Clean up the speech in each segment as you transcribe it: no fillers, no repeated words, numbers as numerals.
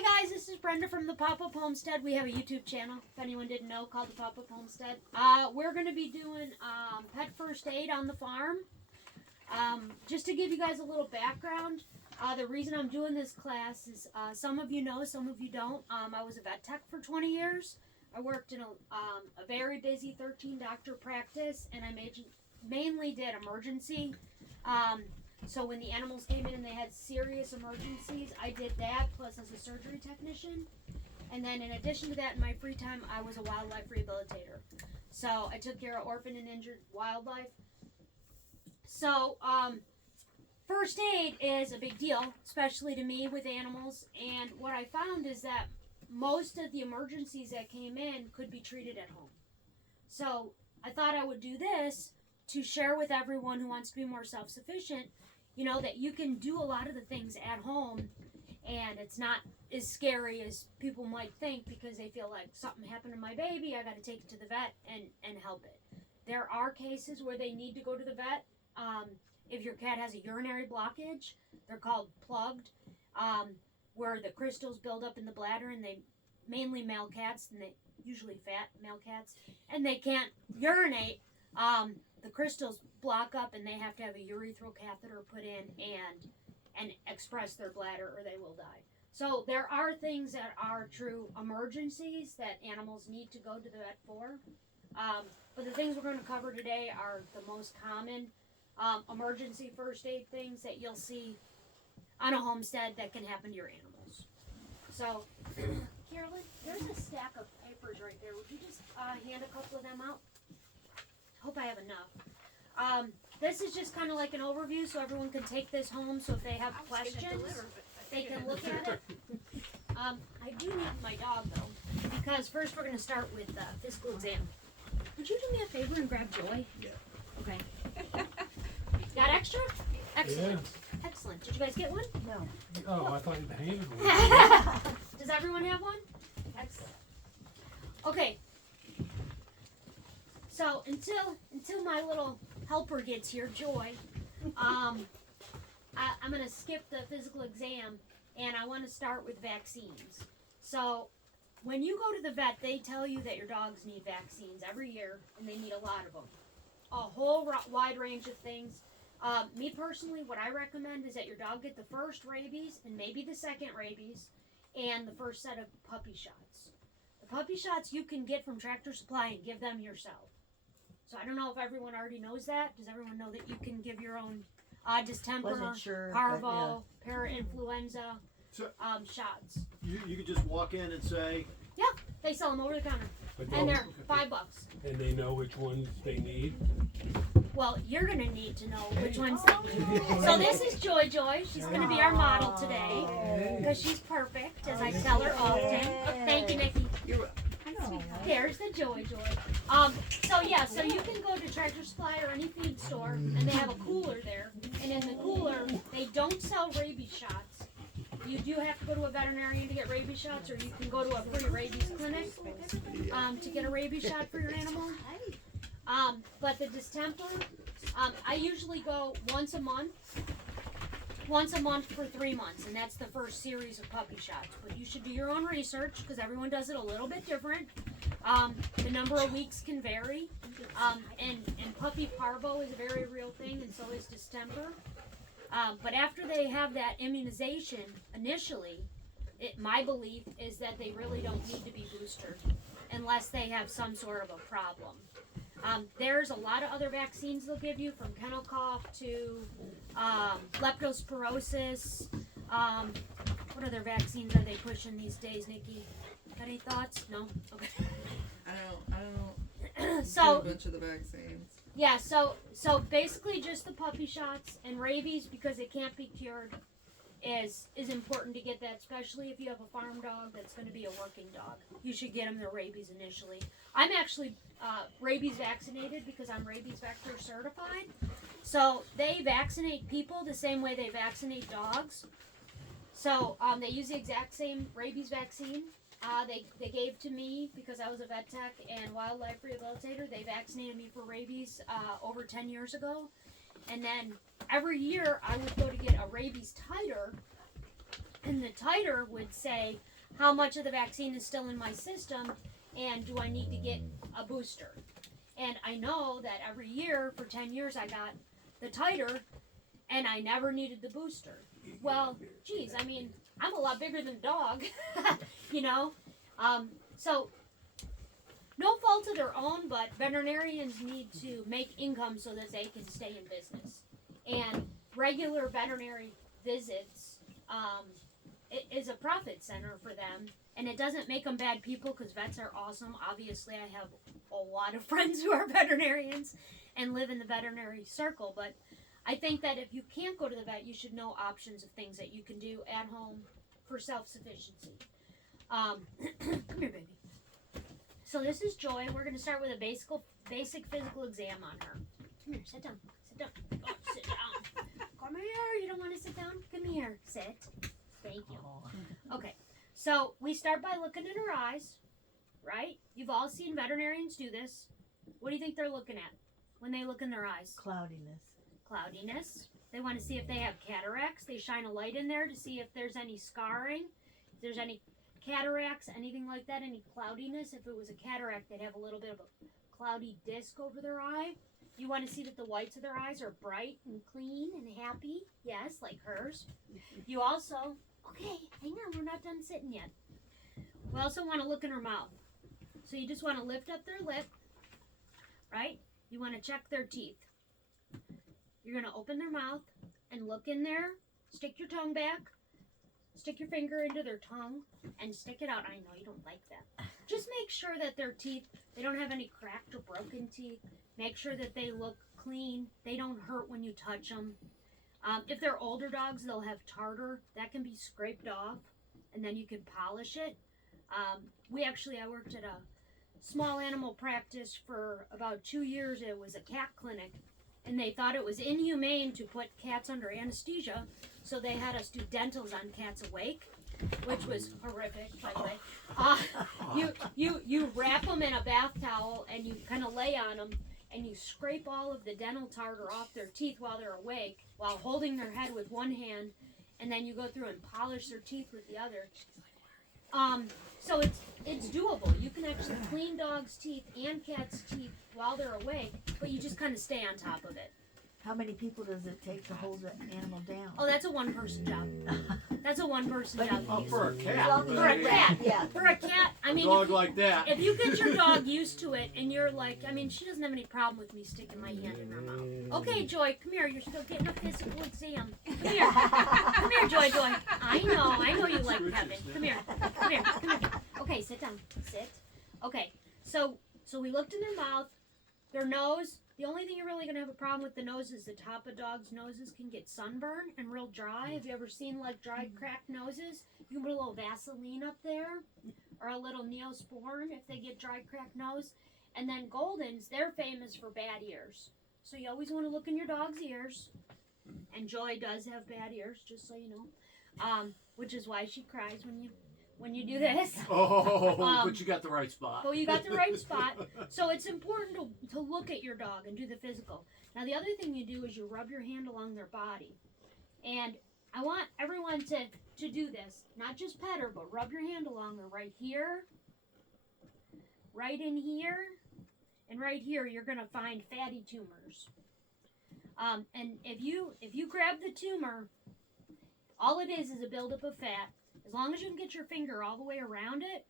Hi guys, this is Brenda from the Pop-Up Homestead. We have a YouTube channel, if anyone didn't know, called the Pop-Up Homestead. We're going to be doing pet first aid on the farm. Just to give you guys a little background, the reason I'm doing this class is some of you know, some of you don't. I was a vet tech for 20 years. I worked in a very busy 13-doctor practice, and I mainly did emergency. So when the animals came in and they had serious emergencies, I did that, plus as a surgery technician. And then in addition to that, in my free time, I was a wildlife rehabilitator. So I took care of orphan and injured wildlife. So first aid is a big deal, especially to me with animals. And what I found is that most of the emergencies that came in could be treated at home. So I thought I would do this to share with everyone who wants to be more self-sufficient, you know, that you can do a lot of the things at home and it's not as scary as people might think because they feel like something happened to my baby, I got to take it to the vet and help it. There are cases where they need to go to the vet. If your cat has a urinary blockage, they're called plugged, where the crystals build up in the bladder, and they mainly male cats, and they usually fat male cats, and they can't urinate. The crystals block up and they have to have a urethral catheter put in and express their bladder or they will die. So there are things that are true emergencies that animals need to go to the vet for. But the things we're going to cover today are the most common emergency first aid things that you'll see on a homestead that can happen to your animals. So, Carolyn, there's a stack of papers right there. Would you just hand a couple of them out? Hope I have enough. This is just kind of like an overview so everyone can take this home, so if they have questions, they can look at it. I do need my dog though, because first we're going to start with the physical exam. Would you do me a favor and grab Joy? Yeah. Okay. Got extra? Excellent. Yeah. Excellent. Did you guys get one? No. Oh, I thought you handed one. Does everyone have one? Excellent. Okay. So until my little helper gets here, Joy, I'm going to skip the physical exam, and I want to start with vaccines. So when you go to the vet, they tell you that your dogs need vaccines every year, and they need a lot of them. A whole wide range of things. Me personally, what I recommend is that your dog get the first rabies, and maybe the second rabies, and the first set of puppy shots. The puppy shots you can get from Tractor Supply and give them yourself. So I don't know if everyone already knows that. Does everyone know that you can give your own distemper, parvo, para-influenza shots? You could just walk in and say... Yeah, they sell them over the counter. And they're $5. And they know which ones they need? Well, you're going to need to know which ones they need. So this is Joy Joy. She's going to be our model today because she's perfect, as I tell her often. Thank you, Nikki. You're welcome. There's the Joy Joy. So you can go to Tractor Supply or any feed store, and they have a cooler there. And in the cooler, they don't sell rabies shots. You do have to go to a veterinarian to get rabies shots, or you can go to a free rabies clinic to get a rabies shot for your animal. But the distemper, I usually go once a month for 3 months, and that's the first series of puppy shots. But you should do your own research because everyone does it a little bit different. The number of weeks can vary, and puppy parvo is a very real thing, and so is distemper. But after they have that immunization initially, my belief is that they really don't need to be boosted unless they have some sort of a problem. There's a lot of other vaccines they'll give you, from kennel cough to leptospirosis. What other vaccines are they pushing these days, Nikki? Got any thoughts? No? Okay. I don't So, a bunch of the vaccines. Yeah, so basically just the puppy shots, and rabies, because it can't be cured, is important to get that, especially if you have a farm dog that's going to be a working dog. You should get them their rabies initially. I'm actually rabies vaccinated because I'm rabies vector certified. So they vaccinate people the same way they vaccinate dogs. So they use the exact same rabies vaccine. They gave to me because I was a vet tech and wildlife rehabilitator. They vaccinated me for rabies over 10 years ago. And then every year I would go to get a rabies titer And the titer would say how much of the vaccine is still in my system and do I need to get a booster. And I know that every year for 10 years I got the titer and I never needed the booster. Well, geez, I mean, I'm a lot bigger than a dog, you know? So, no fault of their own, but veterinarians need to make income so that they can stay in business. And regular veterinary visits it is a profit center for them. And it doesn't make them bad people because vets are awesome. Obviously, I have a lot of friends who are veterinarians and live in the veterinary circle. But I think that if you can't go to the vet, you should know options of things that you can do at home for self-sufficiency. Come here, baby. So this is Joy. We're going to start with a basic physical exam on her. Come here, sit down. Sit down. Oh, sit down. Come here. You don't want to sit down? Come here. Sit. Thank you. Okay. So we start by looking at her eyes, right? You've all seen veterinarians do this. What do you think they're looking at when they look in their eyes? Cloudiness. Cloudiness. They want to see if they have cataracts. They shine a light in there to see if there's any scarring, if there's any cataracts, anything like that, any cloudiness. If it was a cataract, they'd have a little bit of a cloudy disc over their eye. You want to see that the whites of their eyes are bright and clean and happy. Yes, like hers. You also, okay, hang on, we're not done sitting yet. We also want to look in her mouth. So you just want to lift up their lip, right? You want to check their teeth. You're going to open their mouth and look in there, stick your tongue back, stick your finger into their tongue, and stick it out. I know you don't like that. Just make sure that their teeth, they don't have any cracked or broken teeth. Make sure that they look clean. They don't hurt when you touch them. If they're older dogs, they'll have tartar. That can be scraped off, and then you can polish it. I worked at a small animal practice for about 2 years. It was a cat clinic, and they thought it was inhumane to put cats under anesthesia, so they had us do dentals on cats awake, which was horrific, by the way. You wrap them in a bath towel, and you kind of lay on them, and you scrape all of the dental tartar off their teeth while they're awake, while holding their head with one hand, and then you go through and polish their teeth with the other. So it's doable. You can actually clean dogs' teeth and cats' teeth while they're awake, but you just kind of stay on top of it. How many people does it take to hold the animal down? Oh, that's a one-person job. That's a one-person But job. Oh, for a cat. Well, For a cat. Yeah. For a cat, I mean, a dog like that. if you get your dog used to it and you're like, I mean, she doesn't have any problem with me sticking my hand in her mouth. Okay, Joy, come here. You're still getting a physical exam. Come here. Come here, Joy. I know you like Kevin. Come here. Come here. Okay, sit down. Sit. Okay, so we looked in their mouth, their nose. The only thing you're really going to have a problem with the nose is the top of dogs' noses can get sunburn and real dry. Have you ever seen like dry, cracked noses? You can put a little Vaseline up there or a little Neosporin if they get dry, cracked nose. And then Goldens, they're famous for bad ears. So you always want to look in your dog's ears. And Joy does have bad ears, just so you know, which is why she cries when you do this. Oh, but you got the right spot. Well, you got the right spot. So it's important to look at your dog and do the physical. Now, the other thing you do is you rub your hand along their body. And I want everyone to do this. Not just pet her, but rub your hand along her right here, right in here, and right here. You're going to find fatty tumors. And if you grab the tumor, all it is a buildup of fat. As long as you can get your finger all the way around it,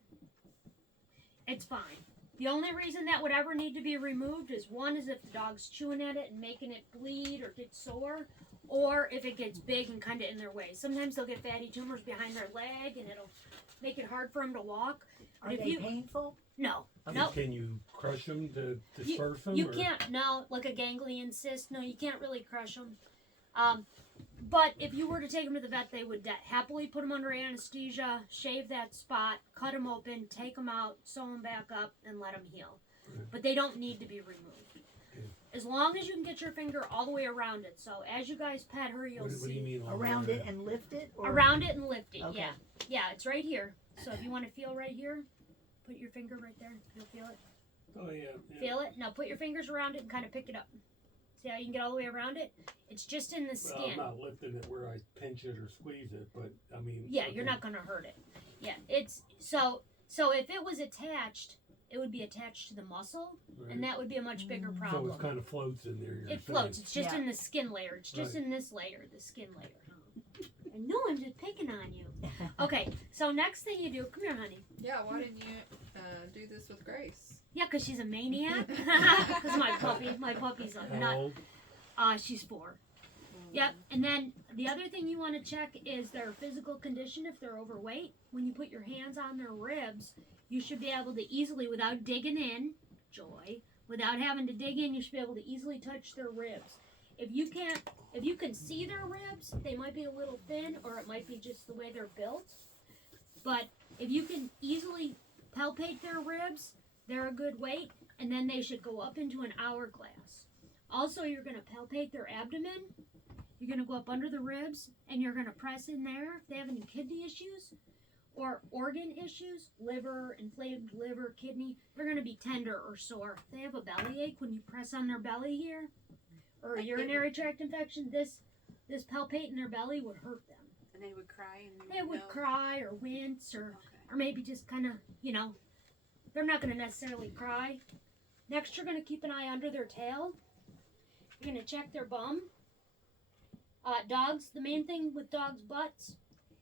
it's fine. The only reason that would ever need to be removed is one is if the dog's chewing at it and making it bleed or get sore, or if it gets big and kind of in their way. Sometimes they'll get fatty tumors behind their leg and it'll make it hard for them to walk. Are they painful? No. I mean, No. Can you crush them to disperse them? You or? can't, no, like a ganglion cyst. No, you can't really crush them. But if you were to take them to the vet, they would happily put them under anesthesia, shave that spot, cut them open, take them out, sew them back up, and let them heal. But they don't need to be removed. As long as you can get your finger all the way around it. So as you guys pet her, you'll see. What do you mean Around it and lift it? Or? Around it and lift it, Okay. yeah. Yeah, it's right here. So if you want to feel right here, put your finger right there. You'll feel it. Oh, yeah. Feel it? Now put your fingers around it and kind of pick it up. See how you can get all the way around it? It's just in the Well, I'm skin. not lifting it where I pinch it or squeeze it, but I mean. Yeah, you're okay. not gonna hurt it. Yeah, it's so if it was attached, it would be attached to the muscle, Right. and that would be a much bigger So problem. it kind of floats in there. You're It floats. saying. It's just Yeah. in the skin layer. It's just Right. in this layer, the skin layer. I know I'm just picking on you. Okay, so next thing you do, come here, honey. Yeah, why didn't you do this with Grace? Yeah, because she's a maniac. Because my puppy's a How nut. old? She's 4. Yep, and then the other thing you want to check is their physical condition. If they're overweight, when you put your hands on their ribs, you should be able to easily, without digging in, without having to dig in, you should be able to easily touch their ribs. If you can see their ribs, they might be a little thin, or it might be just the way they're built. But if you can easily palpate their ribs, they're a good weight, and then they should go up into an hourglass. Also, you're going to palpate their abdomen. You're going to go up under the ribs, and you're going to press in there. If they have any kidney issues or organ issues, liver, inflamed liver, kidney, they're going to be tender or sore. If they have a bellyache, when you press on their belly here, or a urinary tract infection, this palpate in their belly would hurt them. And they would cry and They would know. cry or wince or Okay. maybe just kind of, they're not going to necessarily cry. Next, you're going to keep an eye under their tail. You're going to check their bum. Dogs, the main thing with dogs' butts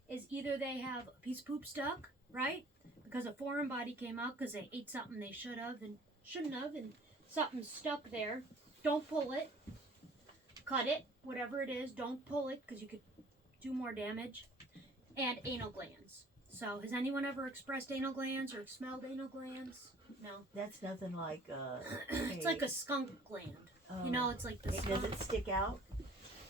is either they have a piece of poop stuck, right? Because a foreign body came out because they ate something they should have and shouldn't have, and something's stuck there. Don't pull it. Cut it, whatever it is. Don't pull it because you could do more damage. And anal glands. So, has anyone ever expressed anal glands or smelled anal glands? No. That's nothing like It's like a skunk gland. It's like the Does skunk. it stick out?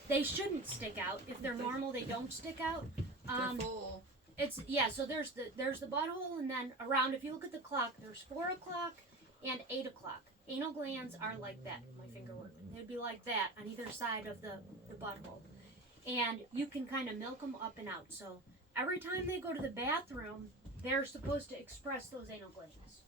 They shouldn't stick out. If they're normal, they don't stick out. They're full. So there's the butthole, and then around, if you look at the clock, there's 4 o'clock and 8 o'clock. Anal glands are like that. My finger work. They'd be like that on either side of the butthole, and you can kind of milk them up and out. So every time they go to the bathroom, they're supposed to express those anal glands.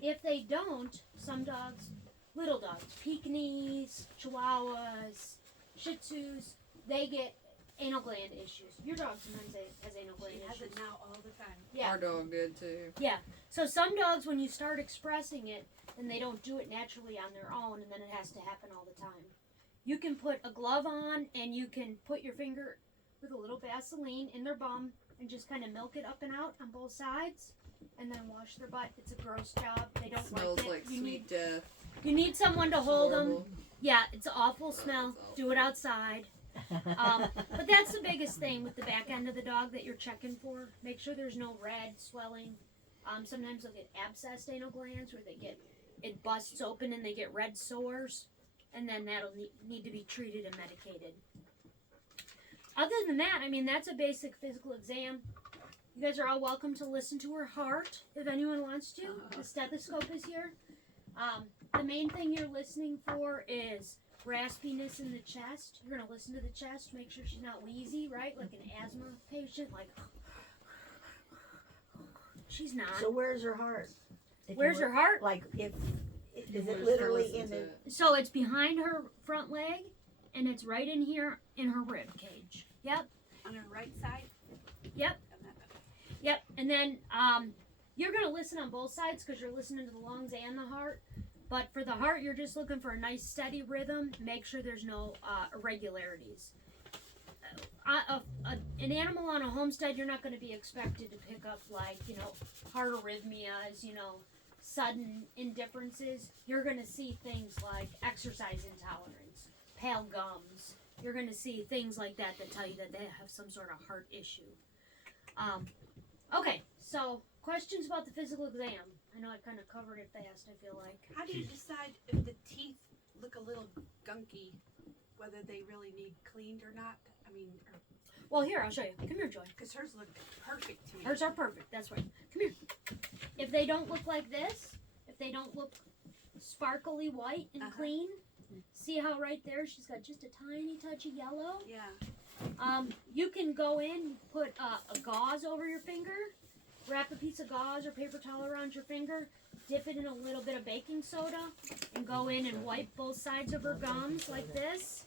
If they don't, some dogs, little dogs, Pekingese, Chihuahuas, Shih Tzus, they get anal gland issues. Your dog sometimes has anal gland She has issues. it now all the time. Yeah. Our dog did too. So some dogs, when you start expressing it, then they don't do it naturally on their own, and then it has to happen all the time. You can put a glove on, and you can put your finger with a little Vaseline in their bum and just kind of milk it up and out on both sides, and then wash their butt. It's a gross job. They don't Smells like it. like sweet death. You need someone to hold them. Horrible. Yeah, it's an awful smell. Do it outside. But that's the biggest thing with the back end of the dog that you're checking for. Make sure there's no red swelling. Sometimes they'll get abscessed anal glands where it busts open and they get red sores, and then that'll need to be treated and medicated. Other than that, that's a basic physical exam. You guys are all welcome to listen to her heart if anyone wants to. The stethoscope is here. The main thing you're listening for is raspiness in the chest. You're going to listen to the chest, make sure she's not wheezy, right? Like an asthma patient, like she's not. So where's her heart? If you Where's were- her heart? Like is You it wanna literally listen in to the? it. So it's behind her front leg, and it's right in here in her rib cage. Yep, On her right side. Yep. On that- yep. And then you're going to listen on both sides because you're listening to the lungs and the heart. But for the heart, you're just looking for a nice steady rhythm. Make sure there's no irregularities. An animal on a homestead, you're not going to be expected to pick up heart arrhythmias, sudden indifferences. You're going to see things like exercise intolerance, pale gums. You're going to see things like that tell you that they have some sort of heart issue. Okay, so questions about the physical exam. I know I kind of covered it fast, I feel like. How do you decide if the teeth look a little gunky, whether they really need cleaned or not? Well, here, I'll show you. Come here, Joy. Because hers look perfect to me. Hers are perfect, that's right. Come here. If they don't look like this, if they don't look sparkly white and clean, see how right there she's got just a tiny touch of yellow? Yeah. You can go in, put a gauze over your finger, wrap a piece of gauze or paper towel around your finger, dip it in a little bit of baking soda, and go in and wipe both sides of her gums like this.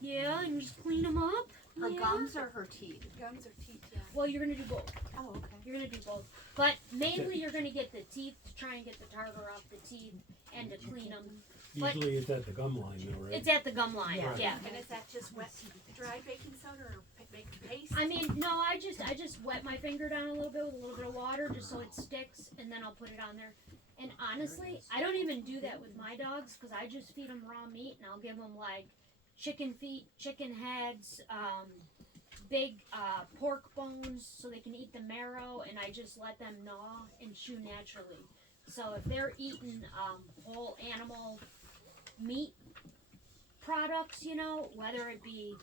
Yeah, and just clean them up. Her Yeah. gums or her teeth? Gums or teeth, yeah. Well, you're gonna do both. Oh, okay. You're gonna do both, but mainly you're gonna get the teeth to try and get the tartar off the teeth and to clean them. But- Usually it's at the gum line though, right? It's at the gum line. Yeah. Yeah. And is that just wet, dry baking soda or baking paste? I mean, no, I just wet my finger down a little bit with a little bit of water just so it sticks, and then I'll put it on there. And honestly, I don't even do that with my dogs because I just feed them raw meat, and I'll give them like chicken feet, chicken heads, big pork bones so they can eat the marrow, and I just let them gnaw and chew naturally. So if they're eating whole animal meat products, you know, whether it be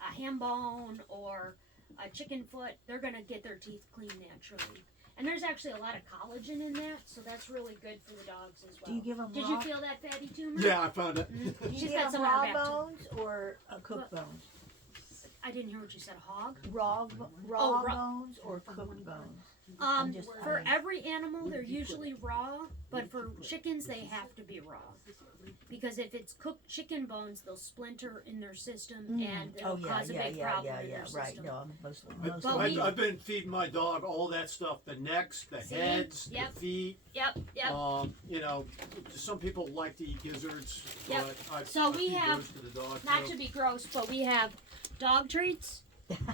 a ham bone or a chicken foot, they're gonna get their teeth cleaned naturally. And there's actually a lot of collagen in that, so that's really good for the dogs as well. Do you give them Did raw? you feel that fatty tumor? Yeah, I found it. Mhm. Do you She's give got them some in her raw back too. bones or cooked bones? I didn't hear what you said. Hog? Raw raw. bones or cooked bones? For I mean- every animal, they're usually raw, but for chickens, they have to be raw. Because if it's cooked chicken bones, they'll splinter in their system and it'll cause a big problem in their right. system. No, I'm mostly. But we- I've been feeding my dog all that stuff, the necks, the See? heads, Yep. the feet. Yep. You know, some people like to eat gizzards, Yep. but So I we feed have- those to the dog Not too. to be gross, but we have dog treats,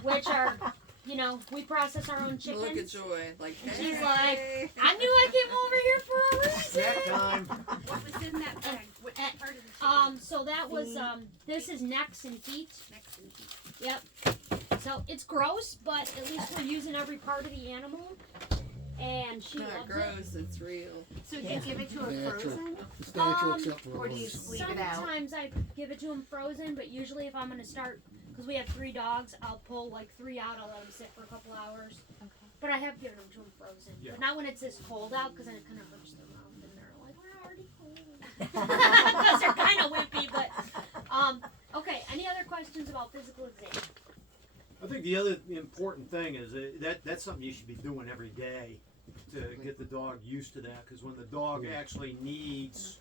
which are, you know, we process our own chickens. Look at Joy. Like, And she's hey. I knew I came over here for a reason. Snack time. What was in that bag? What and- part of the chicken? So that was this is necks and feet. Next and teeth. Yep. So it's gross, but at least we're using every part of the animal, and she Not loves it. gross, it's real. So do Yeah. you give it to her Natural. frozen? It's natural Um, except for Or do you those. leave it out? Sometimes I give it to him frozen, but usually if I'm gonna start, because we have 3 dogs, I'll pull like 3 out. I'll let them sit for a couple hours. Okay. But I have given them to him frozen, Yeah. but not when it's this cold out, because then it kind of hurts their mouth, and they're like, we're already cold. Because Because they're kind of wimpy, but okay. Any other questions about physical exam? I think the other important thing is that's something you should be doing every day to get the dog used to that. Because when the dog actually needs,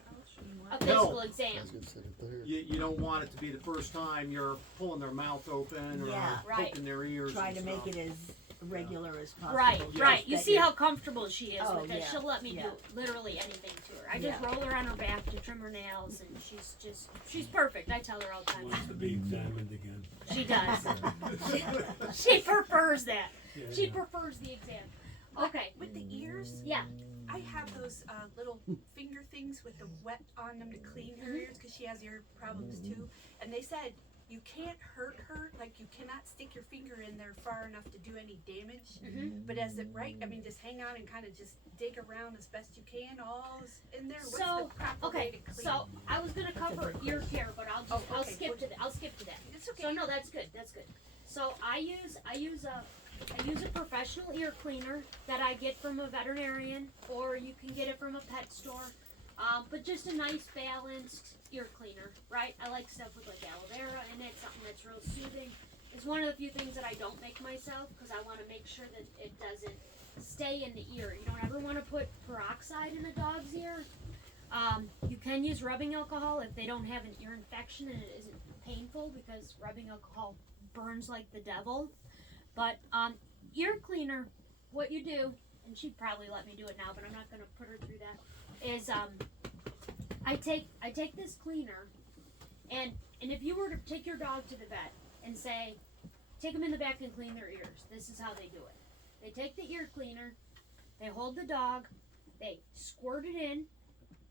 A physical No. I exam. was gonna set it there. you don't want it to be the first time you're pulling their mouth open or Yeah. Right. poking their ears. Try and to make stuff. it as regular as possible. Right, just right. You that see you're- how comfortable she is Oh, with it. yeah, She'll let me yeah. do literally anything to her. I just Yeah. roll her on her back to trim her nails, and she's perfect. I tell her all the time. Wants to be examined again. She does. She prefers that. Yeah. She prefers the exam. Okay. With the ears, Yeah. I have those little finger things with the wet on them to clean her ears because she has ear problems too. And they said you can't hurt her, like you cannot stick your finger in there far enough to do any damage. Mhm. But as it right, I mean, just hang on and kind of just dig around as best you can. All is in there. What's So, the proper way okay. to clean? So I was gonna cover ear care, but I'll Oh, okay. skip to that. I'll skip to that. It's okay. So no, that's good. That's good. So I use a professional ear cleaner that I get from a veterinarian, or you can get it from a pet store. But just a nice balanced ear cleaner, right? I like stuff with like aloe vera in it, something that's real soothing. It's one of the few things that I don't make myself because I want to make sure that it doesn't stay in the ear. You don't ever want to put peroxide in a dog's ear. You can use rubbing alcohol if they don't have an ear infection and it isn't painful because rubbing alcohol burns like the devil. But ear cleaner, what you do, and she'd probably let me do it now, but I'm not going to put her through that, is I take this cleaner, and if you were to take your dog to the vet and say, take them in the back and clean their ears, this is how they do it. They take the ear cleaner, they hold the dog, they squirt it in,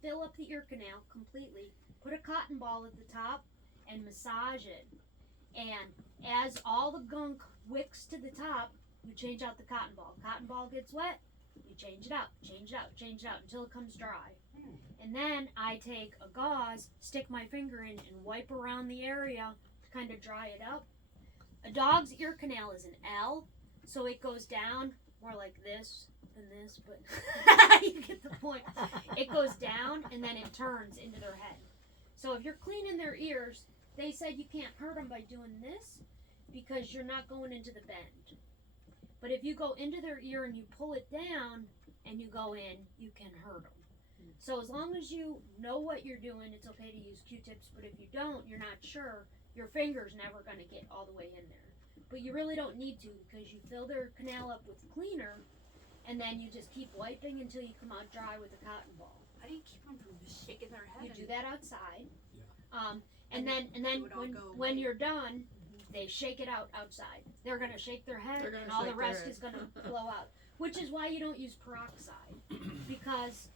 fill up the ear canal completely, put a cotton ball at the top, and massage it. And as all the gunk wicks to the top, you change out the cotton ball. Cotton ball gets wet, you change it out, change it out, change it out until it comes dry. And then I take a gauze, stick my finger in, and wipe around the area to kind of dry it up. A dog's ear canal is an L, so it goes down more like this than this, but you get the point. It goes down and then it turns into their head. So if you're cleaning their ears, they said you can't hurt them by doing this because you're not going into the bend. But if you go into their ear and you pull it down and you go in, you can hurt them. So as long as you know what you're doing, it's okay to use Q-tips. But if you don't, you're not sure, your finger's never going to get all the way in there. But you really don't need to, because you fill their canal up with cleaner, and then you just keep wiping until you come out dry with a cotton ball. How do you keep them from just shaking their head? You do that outside. Yeah. And then it would all go when away. you're done, they shake it out outside. They're gonna shake their head, They're gonna and all the shake their rest head. is gonna blow out. Which is why you don't use peroxide, because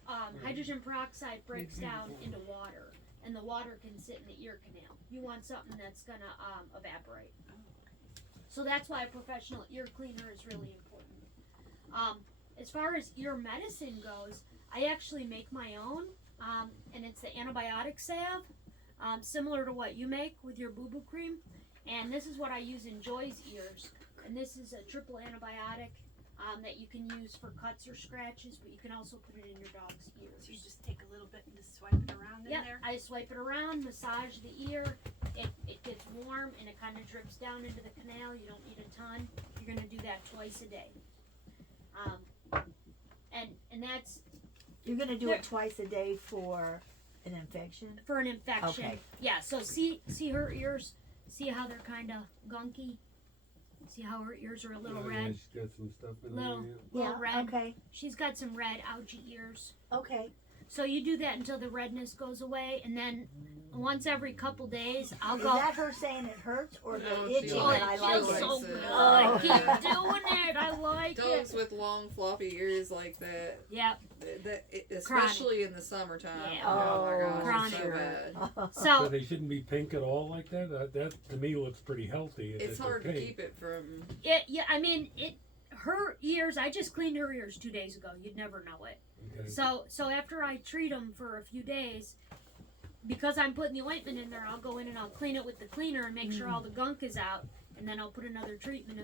hydrogen peroxide breaks down into water, and the water can sit in the ear canal. You want something that's gonna evaporate. So that's why a professional ear cleaner is really important. As far as ear medicine goes, I actually make my own, and it's the antibiotic salve, similar to what you make with your boo-boo cream. And this is what I use in Joy's ears. And this is a triple antibiotic that you can use for cuts or scratches, but you can also put it in your dog's ears. So you just take a little bit and just swipe it around in Yep, there. I swipe it around, massage the ear. It gets warm and it kind of drips down into the canal. You don't need a ton. You're gonna do that twice a day. And that's You're gonna do There- it twice a day for an infection? for an infection. Okay. Yeah. So see her ears. See how they're kind of gunky. See how her ears are a little Yeah, red. she's got some stuff in Little- there. Little red. Okay, She's got some red algae ears. okay. So you do that until the redness goes away, and then once every couple days, I'll Is go. that her saying it hurts or No, the she itching Oh, and it I feels like it? so it. good. Oh. Keep doing it. I like Dogs it. with long floppy ears like that, Yep. especially in the summertime. Yeah. Oh my gosh, Chronic. it's so bad. So So they shouldn't be pink at all like that? That to me looks pretty healthy. if It's they're hard to pink. keep it from. I mean, her ears. I just cleaned her ears 2 days ago. You'd never know it. Okay. So after I treat them for a few days, because I'm putting the ointment in there, I'll go in and I'll clean it with the cleaner and make sure all the gunk is out, and then I'll put another treatment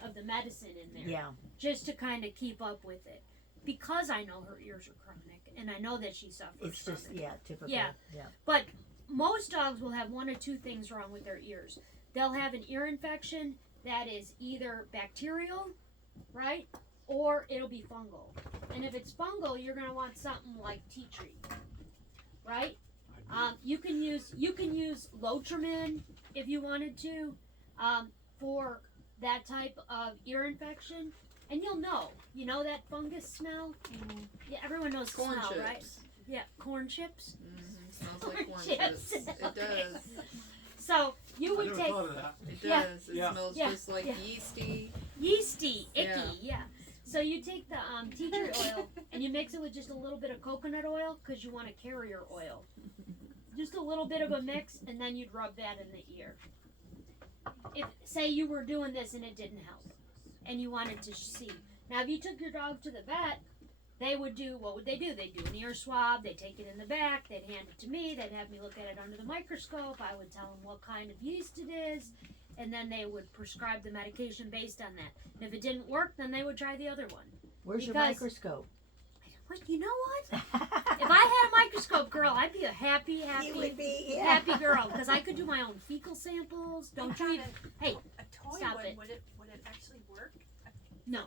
of the medicine in there, Yeah, just to kind of keep up with it, because I know her ears are chronic and I know that she suffers it's from just, it. yeah, typical. Yeah. Yeah. But most dogs will have one or two things wrong with their ears. They'll have an ear infection that is either bacterial, right, or it'll be fungal. And if it's fungal, you're gonna want something like tea tree, right? You can use Lotrimin if you wanted to for that type of ear infection, and you'll know that fungus smell. Yeah, everyone knows the Corn smell, chips. right? Yeah, corn chips. Smells Corn like corn chips. chips. It does. So you I would never take thought of that. It Yeah. does. It Yeah. smells Yeah. just like Yeah. yeasty. yeasty, icky, Yeah. yeah. So you take the tea tree oil and you mix it with just a little bit of coconut oil because you want a carrier oil. Just a little bit of a mix, and then you'd rub that in the ear. If say you were doing this and it didn't help, and you wanted to see. Now, if you took your dog to the vet, they would do, what would they do? They'd do an ear swab, they'd take it in the back, they'd hand it to me, they'd have me look at it under the microscope, I would tell them what kind of yeast it is, and then they would prescribe the medication based on that. And if it didn't work, then they would try the other one. Where's your Because- microscope? What, you know what? If I had a microscope, girl, I'd be a happy You would be, yeah. happy girl, because I could do my own fecal samples. Don't you even, hey, a toy stop one, it. would it actually work? no,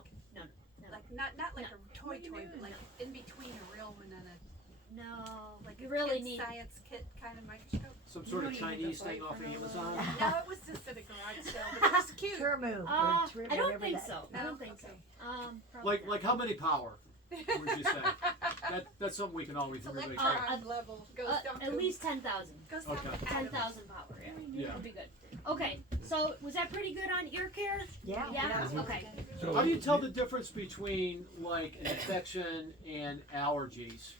Like not like No. a toy but like in between a real one and a no, like you a really kid's need, science kit kind of microscope. Some You sort don't of even have to Chinese fight thing off for of no Amazon. No, it was just at a garage sale, but it was cute. Termu or I Trim, don't whatever think that- so. I No? don't think Okay. so. Probably Like how many power would you say? That's something we can always It's really electron check. level goes down at to least 10,000. goes down Okay. to 10,000 power, yeah. Yeah. That'll be good. Okay, so was that pretty good on ear care? Yeah. Yeah? Yeah. Okay. So How do you tell the difference between like an infection and allergies?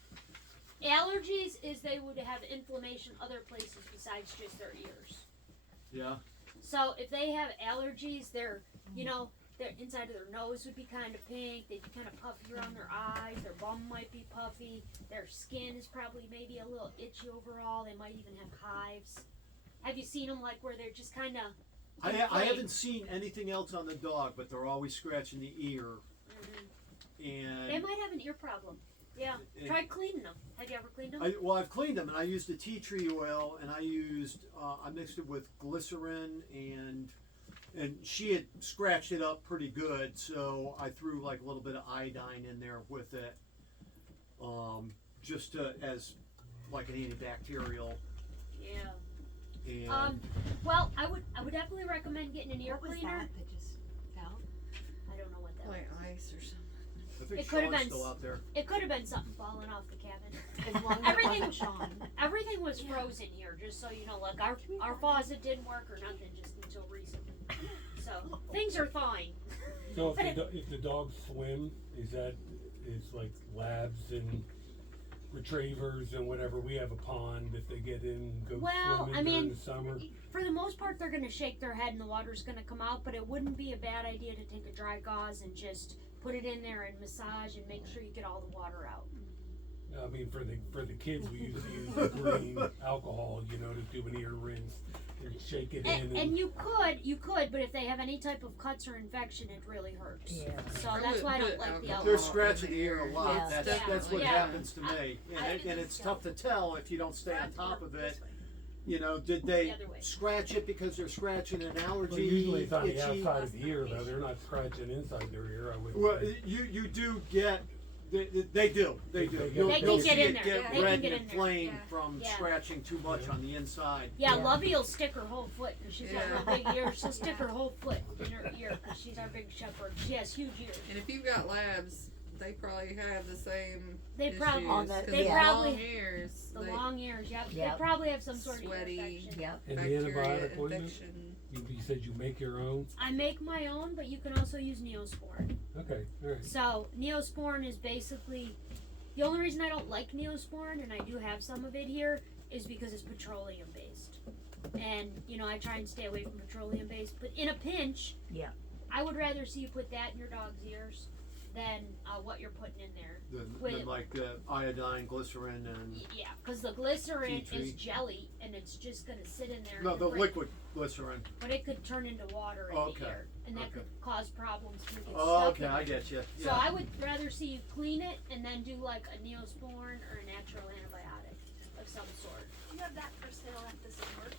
Allergies is they would have inflammation other places besides just their ears. Yeah. So if they have allergies, their inside of their nose would be kind of pink. They'd be kind of puffy around their eyes. Their bum might be puffy. Their skin is probably maybe a little itchy overall. They might even have hives. Have you seen them like where they're just kind of? I haven't seen anything else on the dog, but they're always scratching the ear, and They might have an ear problem. Yeah. and Try cleaning them. Have you ever cleaned them? I've cleaned them, and I used the tea tree oil, and I mixed it with glycerin, and and she had scratched it up pretty good, so I threw like a little bit of iodine in there with it, just as like an antibacterial. Yeah. And Well, I would definitely recommend getting an ear What was cleaner. that just fell? I don't know what that Like was. ice or something. I think It could have Sean's been still out there. It could have been something falling off the cabin. As long as it Everything- wasn't Sean. Everything was frozen here, just so you know. Like our faucet didn't work or nothing just until recently. So things are fine. So if the dogs swim, is that, it's like labs and retrievers and whatever, we have a pond, if they get in, go Well, swimming I during mean, the summer? For the most part, they're gonna shake their head and the water's gonna come out. But it wouldn't be a bad idea to take a dry gauze and just put it in there and massage and make sure you get all the water out. I mean, for the kids, we usually use the green alcohol, you know, to do an ear rinse and shake it in. And you could, but if they have any type of cuts or infection, it really hurts. Yeah. So I that's would why I don't put like the alcohol. alcohol. They're scratching the ear a lot. Yeah. That's what Yeah. happens to me, I and did it's the tough to tell if you don't stay on top of it. This way. You know, did The they other way. scratch it because they're scratching an allergy? Well, usually it's on the itchy? outside of the ear, though. They're not scratching inside their ear, I wouldn't Well, think. you do get. They do. They You'll, can you'll get see in it there. get They can red get and in there. inflamed Yeah. from Yeah. scratching too much on the inside. Yeah, Yeah. Lovey will stick her whole foot, and she's got Yeah. real big ears. She'll stick her whole foot in her ear because she's our big shepherd. She has huge ears. And if you've got labs, they probably have the same They issues. probably- On the- 'cause they the probably- long ears. The they, long ears, yep. Yep. They probably have some sort of ear Sweaty. infection. Yep. And the bacteria antibiotic poison? infection. You said you make your own? I make my own, but you can also use Neosporin. Okay, alright. So Neosporin is basically the only reason I don't like Neosporin, and I do have some of it here, is because it's petroleum based. And you know, I try and stay away from petroleum based. But in a pinch, Yeah. I would rather see you put that in your dog's ears than what you're putting in there. Than like iodine, glycerin, and Yeah, because the glycerin Tea is tree. jelly, and it's just gonna sit in there. no, and the break. liquid glycerin. But it could turn into water in Okay. the ear, and that Okay. could cause problems if you get Oh, stuck okay, in I it. get you. So Yeah. I would rather see you clean it and then do like a Neosporin or a natural antibiotic of some sort. Do you have that for sale at the store?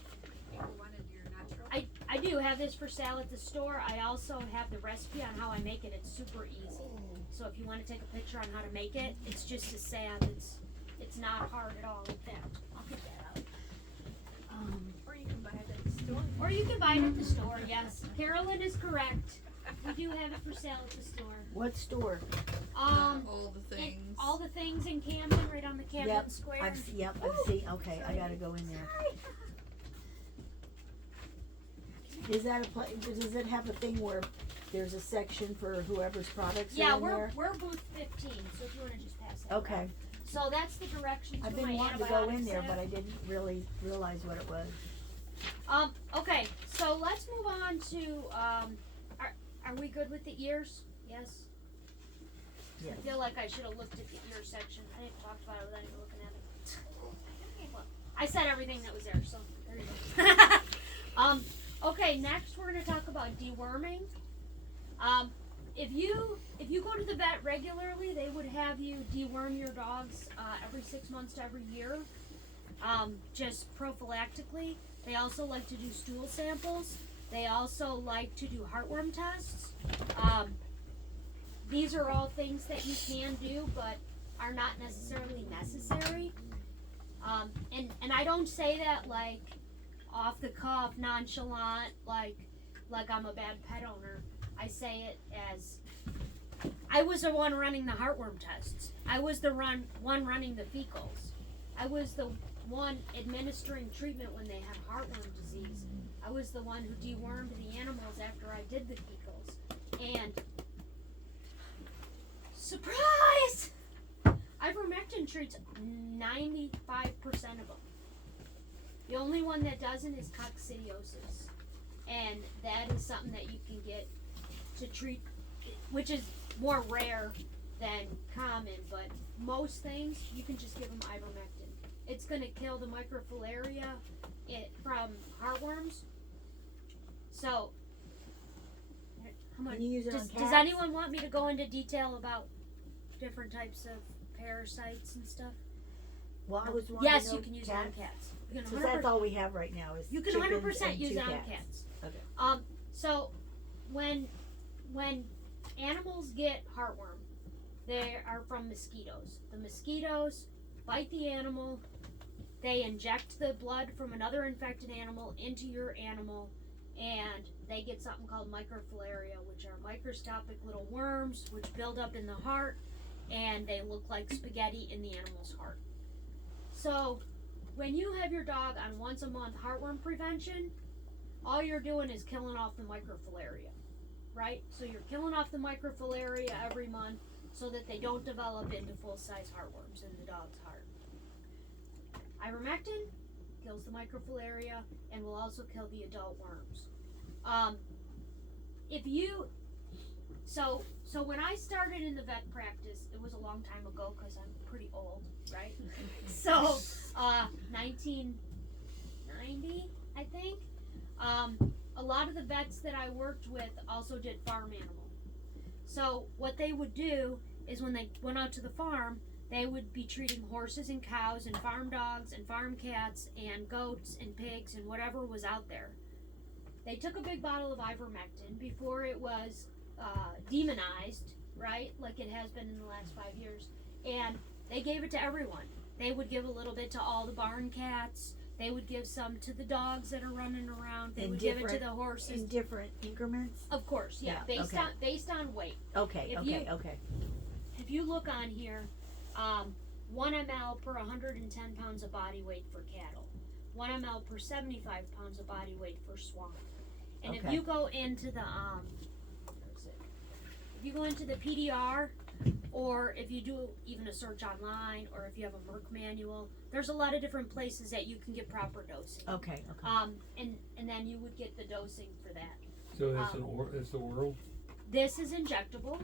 People wanted your natural. I do have this for sale at the store. I also have the recipe on how I make it. It's super easy. So if you want to take a picture on how to make it, it's just a salve. It's not hard at all. In fact, I'll get that out. Or you can buy it at the store. Or you can buy it at the store. Yes, Carolyn is correct. We do have it for sale at the store. What store? All the things. All the things in Camden, right on the Camden Yep, Square. I've seen. Okay, I gotta go in there. Is that a does it have a thing where there's a section for whoever's products Yeah, are in we're there? booth 15. So if you want to just pass that. Okay, around. So that's the directions I've for been my wanting to go in antibiotic there, set. but I didn't really realize what it was. Okay, so let's move on to are we good with the ears? Yes. Yes. I feel like I should have looked at the ear section. I didn't talk about it without even looking at it. Well, I said everything that was there, so there you go. Okay, next we're gonna talk about deworming. If you go to the vet regularly, they would have you deworm your dogs every 6 months to every year, just prophylactically. They also like to do stool samples. They also like to do heartworm tests. These are all things that you can do, but are not necessarily necessary. And I don't say that like off the cuff, nonchalant, like I'm a bad pet owner. I say it as I was the one running the heartworm tests. I was the one running the fecals. I was the one administering treatment when they had heartworm disease. I was the one who dewormed the animals after I did the fecals. And surprise! Ivermectin treats 95% of them. The only one that doesn't is coccidiosis. And that is something that you can get to treat, which is more rare than common, but most things you can just give them ivermectin. It's going to kill the microfilaria from heartworms. So, how much? Can you use it on Does cats? anyone want me to go into detail about different types of parasites and stuff? Well, I was wanting Yes, to know you can use it on cats. cats. You can Since that's all we have right now is you can chickens 100% and use two it on cats. cats. Okay. So when animals get heartworm, they are from mosquitoes. The mosquitoes bite the animal. They inject the blood from another infected animal into your animal, and they get something called microfilaria, which are microscopic little worms which build up in the heart, and they look like spaghetti in the animal's heart. So when you have your dog on once a month heartworm prevention, all you're doing is killing off the microfilaria, right? So you're killing off the microfilaria every month so that they don't develop into full-size heartworms in the dog's heart. Ivermectin kills the microfilaria and will also kill the adult worms. So when I started in the vet practice, it was a long time ago because I'm pretty old, right? So 1990, I think. A lot of the vets that I worked with also did farm animal. So what they would do is when they went out to the farm, they would be treating horses and cows and farm dogs and farm cats and goats and pigs and whatever was out there. They took a big bottle of ivermectin before it was demonized, right? Like it has been in the last 5 years. And they gave it to everyone. They would give a little bit to all the barn cats. They would give some to the dogs that are running around. They would give it to the horses. In different increments? Of course, yeah. Based on weight. Okay, okay. If you look on here, 1 ml per 110 pounds of body weight for cattle, 1 ml per 75 pounds of body weight for swine. And if you go into the PDR, or if you do even a search online, or if you have a Merck manual, there's a lot of different places that you can get proper dosing. Okay. And then you would get the dosing for that. So it's the oral? This is injectable.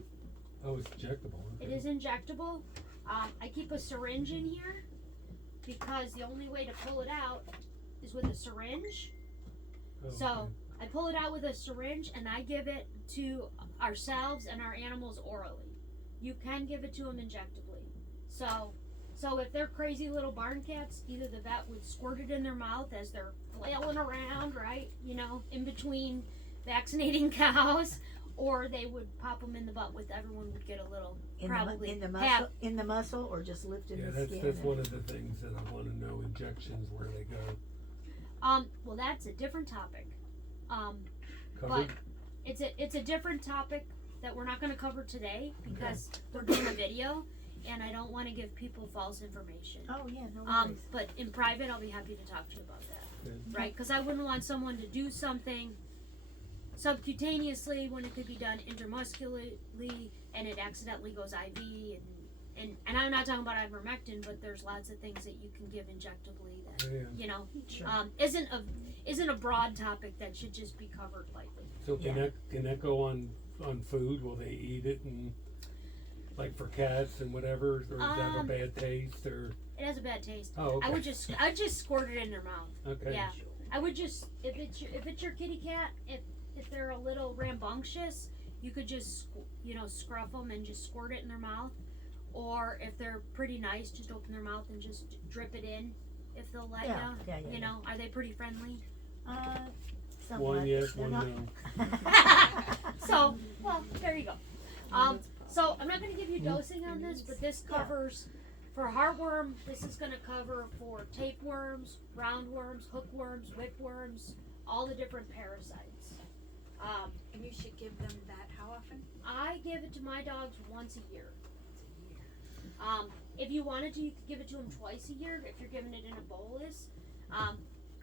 Oh, it's injectable. Okay. It is injectable. I keep a syringe in here because the only way to pull it out is with a syringe. Oh, So okay. I pull it out with a syringe and I give it to ourselves and our animals orally. You can give it to them injectably. So if they're crazy little barn cats, either the vet would squirt it in their mouth as they're flailing around, right? You know, in between vaccinating cows, or they would pop them in the butt with. Everyone would get a little In the muscle, or just lifting Yeah, the skin? that's one of the things that I want to know. Injections, where they go. Well, that's a different topic. But Covered? it's a different topic that we're not going to cover today because we're doing a video, and I don't want to give people false information. Oh yeah, no worries. But in private, I'll be happy to talk to you about that, Good. right? Because I wouldn't want someone to do something subcutaneously when it could be done intramuscularly, and it accidentally goes IV, and I'm not talking about ivermectin, but there's lots of things that you can give injectably that you know isn't a broad topic that should just be covered lightly. So can that go on food? Will they eat it, and like for cats and whatever, or does it have a bad taste, or? It has a bad taste. Oh, okay. I'd just squirt it in their mouth. Okay. Yeah, I would just if it's your kitty cat, if they're a little rambunctious, you could just scruff them and just squirt it in their mouth. Or if they're pretty nice, just open their mouth and just drip it in. If they'll let you. You know, are they pretty friendly? Somewhat. One yes, They're one not- no. So, well, there you go. So I'm not going to give you dosing on this, but this covers for heartworm. This is going to cover for tapeworms, roundworms, hookworms, whipworms, all the different parasites. And you should give them that how often? I give it to my dogs once a year. If you wanted to, you could give it to them twice a year if you're giving it in a bolus.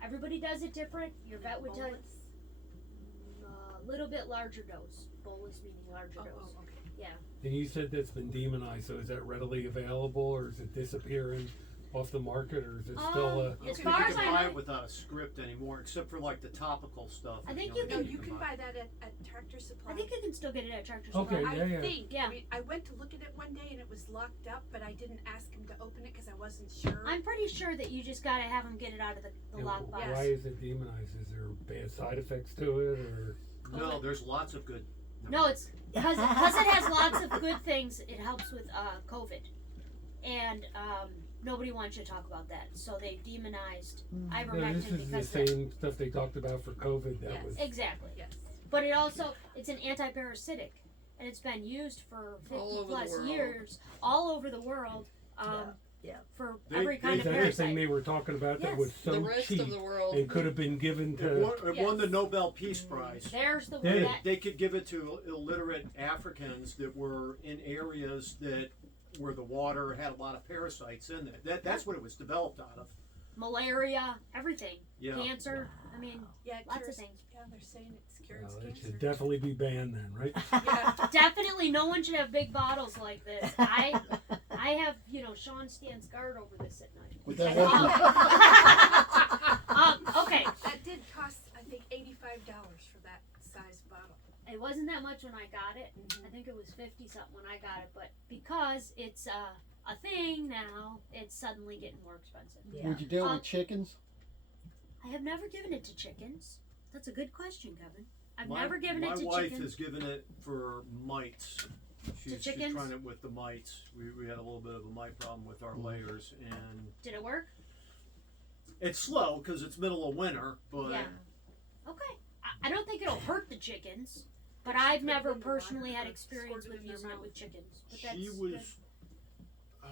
Everybody does it different. Your vet would tell you a little bit larger dose. Bolus meaning larger dose. Okay. Yeah. And you said that's been demonized, so is that readily available, or is it disappearing off the market, or is it still As You far as can I buy know- it without a script anymore, except for like the topical stuff. I think know, you that No, can- you can buy that at Tractor Supply. I think you can still get it at Tractor Okay. Supply. Yeah, yeah. I think. Yeah. I mean, I went to look at it one day and it was locked up, but I didn't ask him to open it because I wasn't sure. I'm pretty sure that you just gotta have them get it out of the And lockbox. why is it demonized? Is there bad side effects to it, or? No, there's lots of good. No, it's because it has lots of good things. It helps with COVID, and nobody wants you to talk about that. So they've demonized No, ivermectin this is the because same stuff they talked about for COVID. That Yes. was exactly. Yes. but it's an anti-parasitic, and it's been used for 50 All over the plus world. years all over the world. Yeah. For They- every kind Is of that the thing parasite. they were talking about that Yes. was so the rest cheap of the world. and could have been given It to? won the Yes. Nobel Peace Prize. There's the Did one it? that They could give it to illiterate Africans that were in areas where the water had a lot of parasites in it. That's what it was developed out of. malaria, everything, Yeah. cancer. I mean, Yeah, lots of cures- things. Yeah, they're saying it cures Well, it cancer. should definitely be banned then, right? Yeah. Definitely, no one should have big bottles like this. I have, Sean stands guard over this at night. Would that work? Okay, That did cost, I think, $85 for that size bottle. it wasn't that much when I got it. I think it was 50 something when I got it, but because it's a thing now, it's suddenly getting more expensive. Yeah. Would you deal with chickens? I have never given it to chickens. That's a good question, Kevin. I've My- never given it to My wife chickens. has given it for mites. She's chickens? trying it with the mites. We had a little bit of a mite problem with our layers, and Did it work? it's slow because it's middle of winter. But Yeah. Okay. I don't think it'll hurt the chickens, but I've never personally had experience with using it with chickens. But that's she good. was. I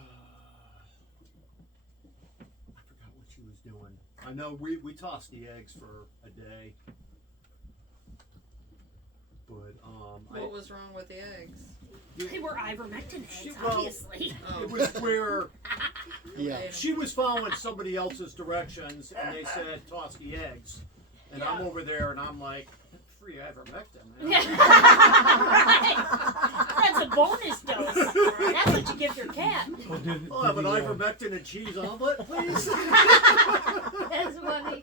forgot what she was doing. I know we tossed the eggs for a day, but What was wrong with the eggs? They were ivermectin eggs, Well- obviously. Oh, it was where Yeah. she was following somebody else's directions, and they said toss the eggs, and I'm over there, and I'm like, free ivermectin. Man. That's a bonus dose. That's what you give your cat. Well, did, I'll have did an the, ivermectin and cheese omelet, please. That's funny.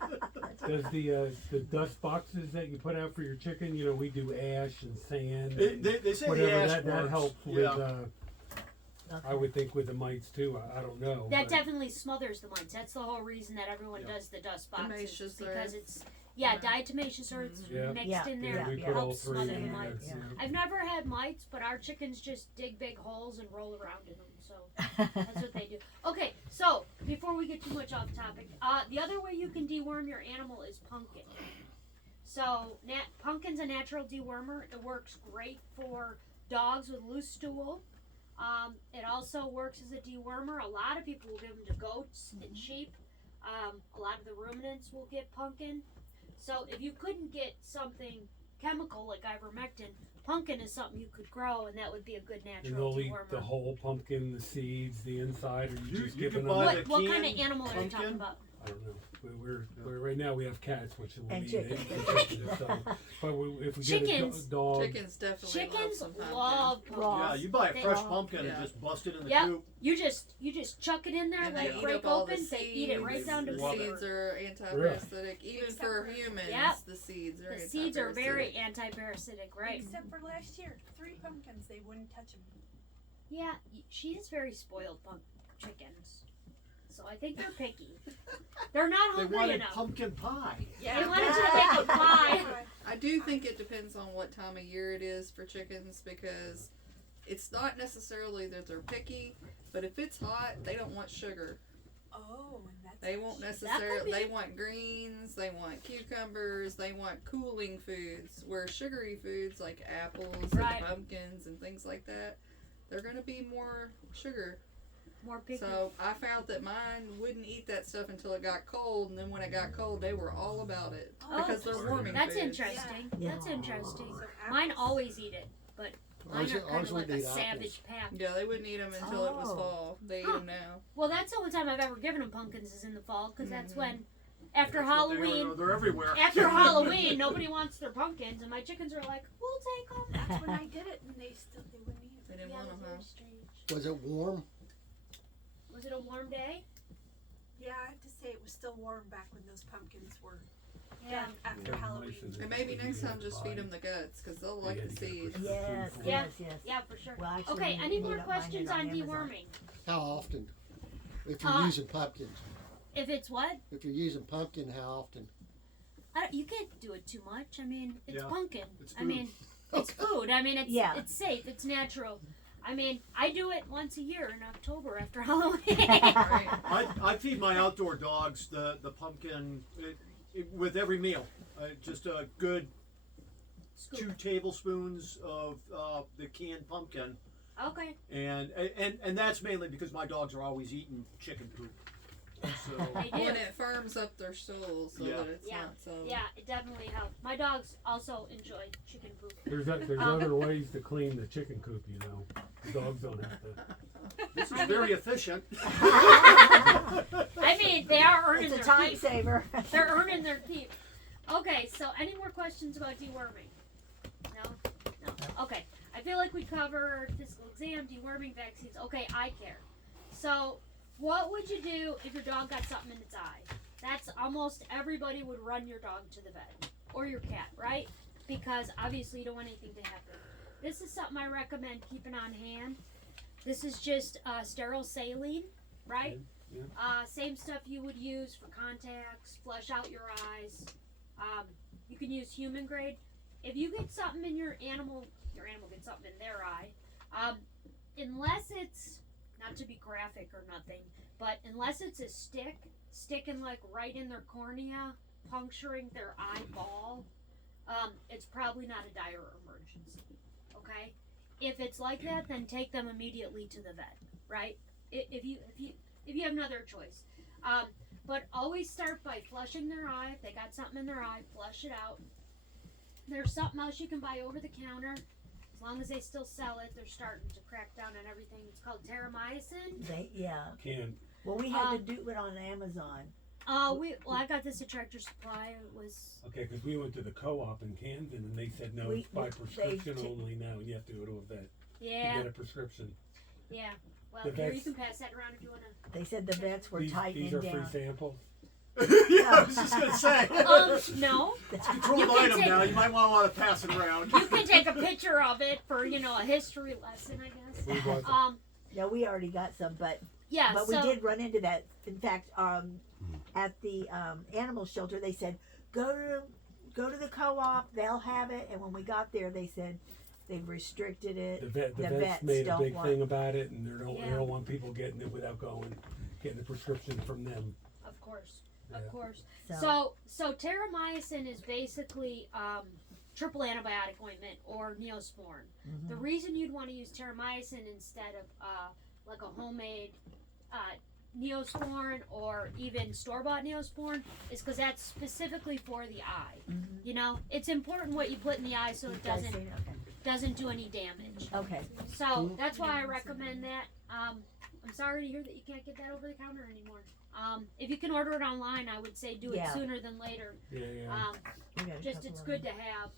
does the dust boxes that you put out for your chicken? We do ash and sand. They say whatever the ash that works. helps with. I would think with the mites too. I don't know. That but- definitely smothers the mites. That's the whole reason that everyone Yeah. does the dust boxes. Diatomaceous Because earth. it's Yeah. diatomaceous earth Yeah. mixed Yeah. in Yeah, there. we Yeah. put all helps three smother in the there. mites. Yeah. I've never had mites, but our chickens just dig big holes and roll around in them. So that's what they do. Okay, so before we get too much off topic, the other way you can deworm your animal is pumpkin. So pumpkin's a natural dewormer. It works great for dogs with loose stool. It also works as a dewormer. A lot of people will give them to goats and sheep. A lot of the ruminants will get pumpkin. So if you couldn't get something chemical like ivermectin, pumpkin is something you could grow, and that would be a good And natural they'll eat dewormer. the whole pumpkin, the seeds, the inside, or you just You giving can them? buy what kind of canned animal are you talking pumpkin? about? I don't know. We're right now we have cats, which will And eat chickens. it. Chickens, so, but if we get a Chickens. dog, Chickens definitely Chickens love some pumpkin. love pumpkin. Raw. Yeah, you buy a They- fresh pumpkin Yeah. and just bust it in the Yep. coop. You just chuck it in there, And let they it eat break up all the open. They eat it right seeds. down to The Love it. seeds paper. are anti-parasitic, even Except for for- humans. Yep. The seeds are The seeds are very anti-parasitic. anti-parasitic, right? Except for last year, 3 pumpkins, they wouldn't touch them. Yeah, she is very spoiled chickens. So I think they're picky. They're not They hungry wanted enough. pumpkin pie. Yeah. They wanted to make a pie. I do think it depends on what time of year it is for chickens, because it's not necessarily that they're picky, but if it's hot, they don't want sugar. Oh, and that's They won't That necessarily. could be. They want greens. They want cucumbers. They want cooling foods. Where sugary foods like apples Right. and pumpkins and things like that, they're going to be more sugar. More picky. So I found that mine wouldn't eat that stuff until it got cold, and then when it got cold, they were all about it Oh, because they're warming That's foods. interesting. Yeah. That's interesting. So Mine apples- always eat it, but mine Ours- are kind ours of like would a eat apples. savage pack. Yeah, they wouldn't eat them until it was Oh. fall. They eat Huh. them now. Well, that's the only time I've ever given them pumpkins is in the fall, because that's Mhm. when, after That's what they are, Halloween, they're everywhere. after Halloween, nobody wants their pumpkins, and my chickens are like, "We'll take them." That's when I did it, and they wouldn't eat They them. didn't Yeah, want it was them, very huh? strange. Was it warm? Was it a warm day? Yeah, I have to say it was still warm back when those pumpkins were Yeah. done after Yeah, Halloween. mice is- And maybe next time just feed them the guts because they'll like the seeds. Yes, Yeah. yes, yes. Yeah, for sure. Well, actually, Okay, we any need more to find it questions on on Amazon. deworming? How often? If you're Uh, using pumpkins. If it's what? If you're using pumpkin, how often? You can't do it too much. I mean, it's Yeah. pumpkin. It's I mean, it's food. I mean, it's Yeah. it's safe. It's natural. I mean, I do it once a year in October after Halloween. Right. I feed my outdoor dogs the pumpkin with every meal. Just a good Scoop. 2 tablespoons of the canned pumpkin, Okay. and that's mainly because my dogs are always eating chicken poop. So They do. When it firms up their stool so Yeah. that it's Yeah. not so. Yeah, it definitely helps. My dogs also enjoy chicken poop. There's other ways to clean the chicken coop, you know. The dogs don't have to. this is very efficient. I mean, they are earning It's a their time keep. saver. They're earning their keep. Okay, so any more questions about deworming? No? No. Okay. I feel like we covered physical exam, deworming, vaccines. Okay, eye care. So, what would you do if your dog got something in its eye? That's almost everybody would run your dog to the vet. Or your cat, right? Because obviously you don't want anything to happen. This is something I recommend keeping on hand. This is just sterile saline, right? Yeah. Same stuff you would use for contacts, flush out your eyes. You can use human grade. If you get something in your animal gets something in their eye, unless it's, not to be graphic or nothing, but unless it's a stick sticking like right in their cornea, puncturing their eyeball, it's probably not a dire emergency. Okay? If it's like that, then take them immediately to the vet, right? If you have no other choice. But always start by flushing their eye. If they got something in their eye, flush it out. There's something else you can buy over the counter. As long as they still sell it, they're starting to crack down on everything. It's called terramycin. Can. Well, we had to do it on Amazon. I got this at Tractor Supply. It was Okay, because we went to the co-op in Camden and they said no, it's by prescription only now, and you have to go to a vet to get a prescription. yeah. Well, The here you vets- can pass that around if you wanna. They said the vets were tightening These are down. free samples. Yeah, I was just gonna say. No. It's a controlled You can item take- now. You might want to pass it around. You can take a picture of it for a history lesson, I guess. We bought Yeah, we already got some, but Yeah. but so, we did run into that. In fact, at the animal shelter, they said go to the co-op. They'll have it. And when we got there, they said they've restricted it. the vets vets made a don't big want- thing about it, and they Yeah. don't want people getting it without getting a prescription from them. Of course. Yeah. Of course. So, So terramycin is basically triple antibiotic ointment or Neosporin. mhm. The reason you'd want to use terramycin instead of like a homemade Neosporin or even store-bought Neosporin is because that's specifically for the eye. Mhm. It's important what you put in the eye so it You guys doesn't seen it? doesn't do any damage. Okay. So that's why I recommend that. I'm sorry to hear that you can't get that over the counter anymore. If you can order it online, I would say do it Yeah. sooner than later. Yeah. We got a Just couple it's of good them. to have.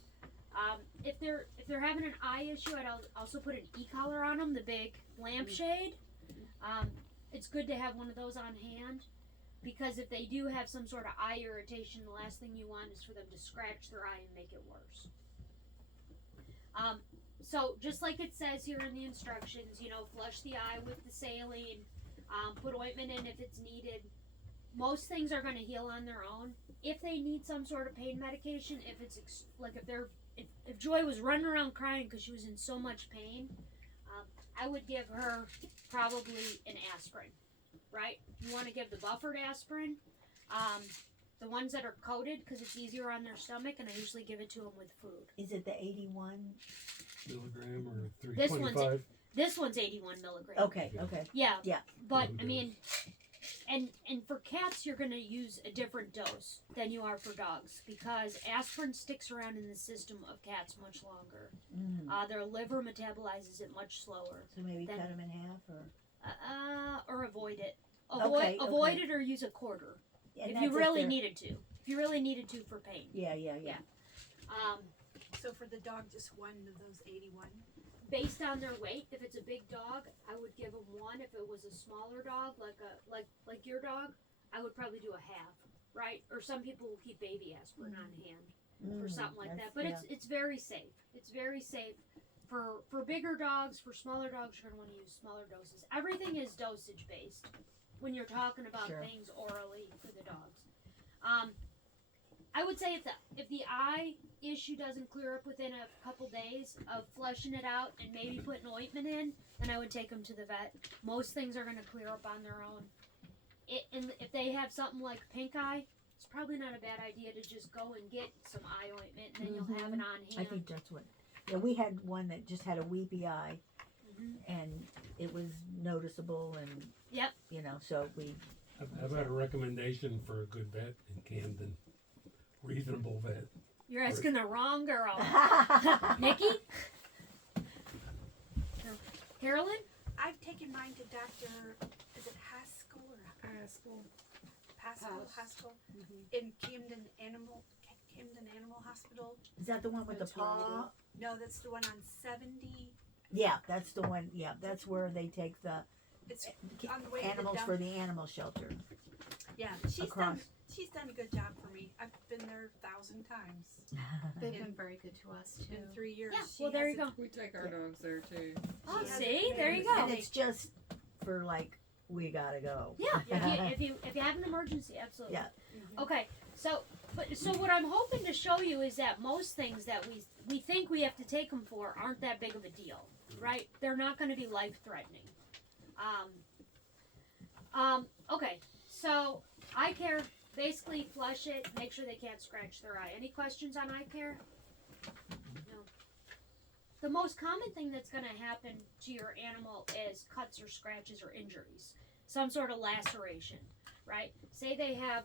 If they're having an eye issue, I'd also put an e-collar on them, the big lampshade. It's good to have one of those on hand because if they do have some sort of eye irritation, the last thing you want is for them to scratch their eye and make it worse. So just like it says here in the instructions, flush the eye with the saline, put ointment in if it's needed. Most things are going to heal on their own. If they need some sort of pain medication, if Joy was running around crying because she was in so much pain, I would give her probably an aspirin, right? You want to give the buffered aspirin, the ones that are coated because it's easier on their stomach, and I usually give it to them with food. Is it the 81? Milligram or This one's- 325. This one's 81 milligrams. Okay. Yeah. Okay. Yeah. Yeah. But One I mean, and for cats, you're going to use a different dose than you are for dogs because aspirin sticks around in the system of cats much longer. Mm. Their liver metabolizes it much slower. So maybe Then- cut them in half, Or avoid it. Okay, Avoid okay. it or use a quarter and if that's you really they're- needed to. If you really needed to for pain. Yeah. So for the dog, just one of those 81. Based on their weight, if it's a big dog, I would give them one. If it was a smaller dog, like your dog, I would probably do a half, right? Or some people will keep baby aspirin on hand or something like that. But it's very safe. It's very safe for bigger dogs. For smaller dogs, you're gonna want to use smaller doses. Everything is dosage based when you're talking about Sure. things orally for the dogs. I would say if the eye issue doesn't clear up within a couple days of flushing it out and maybe putting ointment in, then I would take them to the vet. Most things are going to clear up on their own. And if they have something like pink eye, it's probably not a bad idea to just go and get some eye ointment, and then you'll have it on hand. I think that's what. Yeah, we had one that just had a weepy eye, and it was noticeable, and Yep. you know, so we. How about a recommendation for a good vet in Camden? Reasonable vet. You're asking the wrong girl. Nikki? Carolyn? I've taken mine to Dr. Is it Haskell or Haskell in Camden Animal Hospital. Is that the one with the paw? No, that's the one on 70. Yeah, that's the one. Yeah, that's where they take the It's on the way to animals the for dump. the animal shelter. Yeah, across. she's done a good job for me. I've been there 1,000 times They've been very good to us too. in 3 years. Yeah, She well, there you hasn't- go. We take our dogs there too. Oh, She hasn't see? There you been- go. And it's just for like we gotta go. Yeah, Yeah. if you have an emergency, absolutely. Yeah. Okay, so what I'm hoping to show you is that most things that we think we have to take them for aren't that big of a deal, right? They're not going to be life threatening. Okay, so eye care, basically flush it, make sure they can't scratch their eye. Any questions on eye care? No. The most common thing that's going to happen to your animal is cuts or scratches or injuries. Some sort of laceration, right? Say they have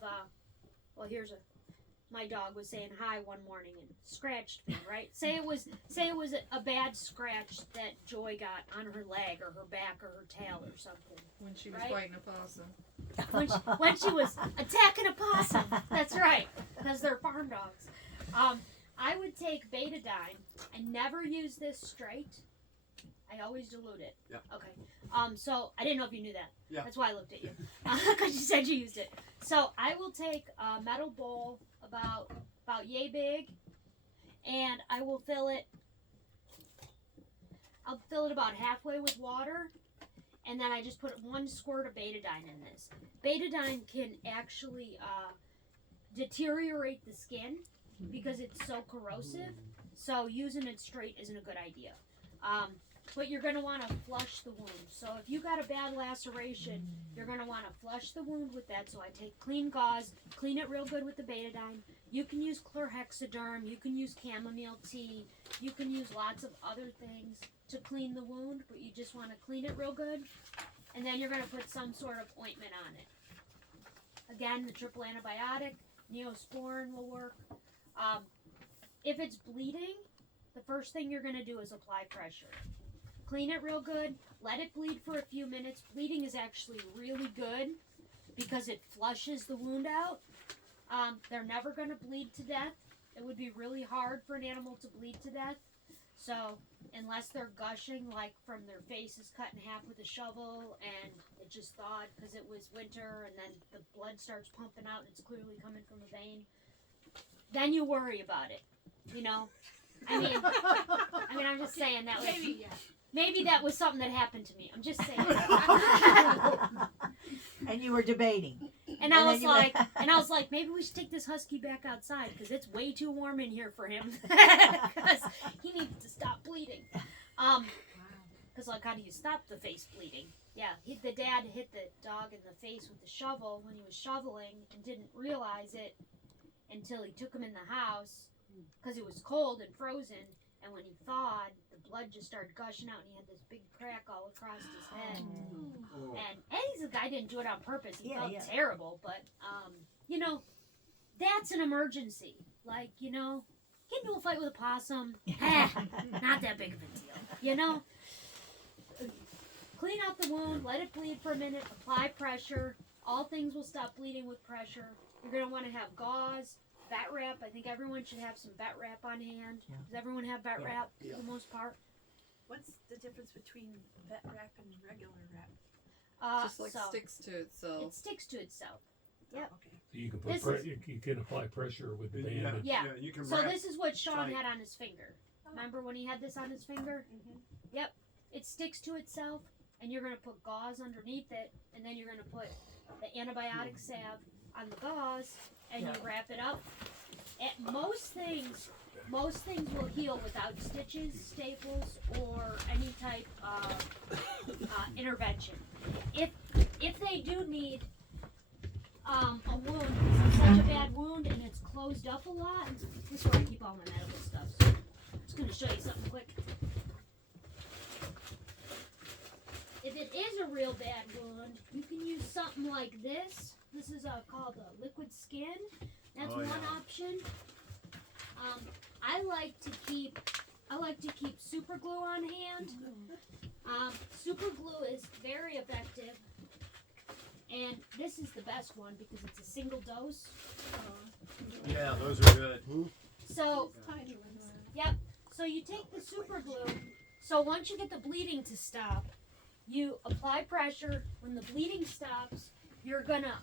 my dog was saying hi one morning and scratched me, right? Say it was a bad scratch that Joy got on her leg or her back or her tail or something. When she was Right? biting a possum. When she was attacking a possum. That's right, because they're farm dogs. I would take betadine. I never use this straight. I always dilute it. Yeah. Okay. So I didn't know if you knew that. Yeah. That's why I looked at you. Because you said you used it. So I will take a metal bowl about yay big, and I will fill it. I'll fill it about halfway with water, and then I just put 1 squirt of betadine in this. Betadine can actually deteriorate the skin because it's so corrosive. So using it straight isn't a good idea. But you're going to want to flush the wound. So if you got a bad laceration, you're going to want to flush the wound with that. So I take clean gauze, clean it real good with the betadine. You can use chlorhexidine, you can use chamomile tea, you can use lots of other things to clean the wound, but you just want to clean it real good. And then you're going to put some sort of ointment on it. Again, the triple antibiotic, Neosporin will work. If it's bleeding, the first thing you're going to do is apply pressure. Clean it real good, let it bleed for a few minutes. Bleeding is actually really good because it flushes the wound out. They're never going to bleed to death. It would be really hard for an animal to bleed to death. So unless they're gushing, like from their face is cut in half with a shovel and it just thawed because it was winter, and then the blood starts pumping out and it's clearly coming from a vein, then you worry about it, you know? I mean, I'm just saying that was... Maybe that was something that happened to me. I'm just saying. And you were debating. And I was like, maybe we should take this husky back outside because it's way too warm in here for him. Because he needs to stop bleeding. Because like, how do you stop the face bleeding? Yeah, the dad hit the dog in the face with the shovel when he was shoveling and didn't realize it until he took him in the house because it was cold and frozen. And when he thawed, the blood just started gushing out, and he had this big crack all across his head. Oh. And he's a guy didn't do it on purpose. He felt Yeah. terrible, but you know, that's an emergency. Like, you know, get into a fight with a possum, not that big of a deal. You know, clean out the wound, let it bleed for a minute, apply pressure. All things will stop bleeding with pressure. You're gonna want to have gauze. Vet wrap. I think everyone should have some vet wrap on hand. Yeah. Does everyone have vet wrap for the most part? What's the difference between vet wrap and regular wrap? Just like So sticks to itself. it sticks to itself. Yep. Oh, okay. So you can This put is- you can apply pressure with the Yeah, bandage. Yeah. you can So wrap. this is what Sean tight. had on his finger. Remember when he had this on his finger? Mm-hmm. It sticks to itself, and you're going to put gauze underneath it, and then you're going to put the antibiotic salve on the gauze, and you wrap it up. Most things will heal without stitches, staples, or any type of intervention. If they do need a wound, such a bad wound and it's closed up a lot, this is where I keep all my medical stuff. So I'm just gonna show you something quick. If it is a real bad wound, you can use something like this. This is called a liquid skin. That's one option. I like to keep super glue on hand. Super glue is very effective, and this is the best one because it's a single dose. Yeah, those are good. So, yep. So you take the super glue. So once you get the bleeding to stop, you apply pressure. When the bleeding stops, you're gonna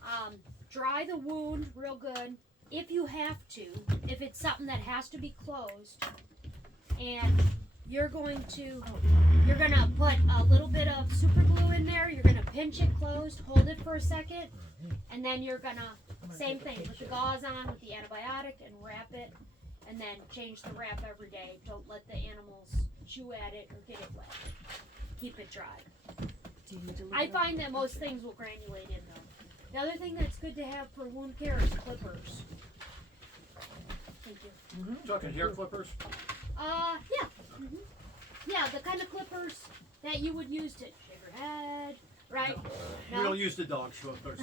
dry the wound real good. If you have to, if it's something that has to be closed, and you're gonna put a little bit of super glue in there. You're gonna pinch it closed, hold it for a second, and then you're gonna same thing with the gauze on with the antibiotic and wrap it, and then change the wrap every day. Don't let the animals chew at it or get it wet. Keep it dry. I find that most things will granulate in though. The other thing that's good to have for wound care is clippers. Thank you. Talking hair clippers? Yeah. Yeah, the kind of clippers that you would use to shave your head, right? We don't use the dog clippers.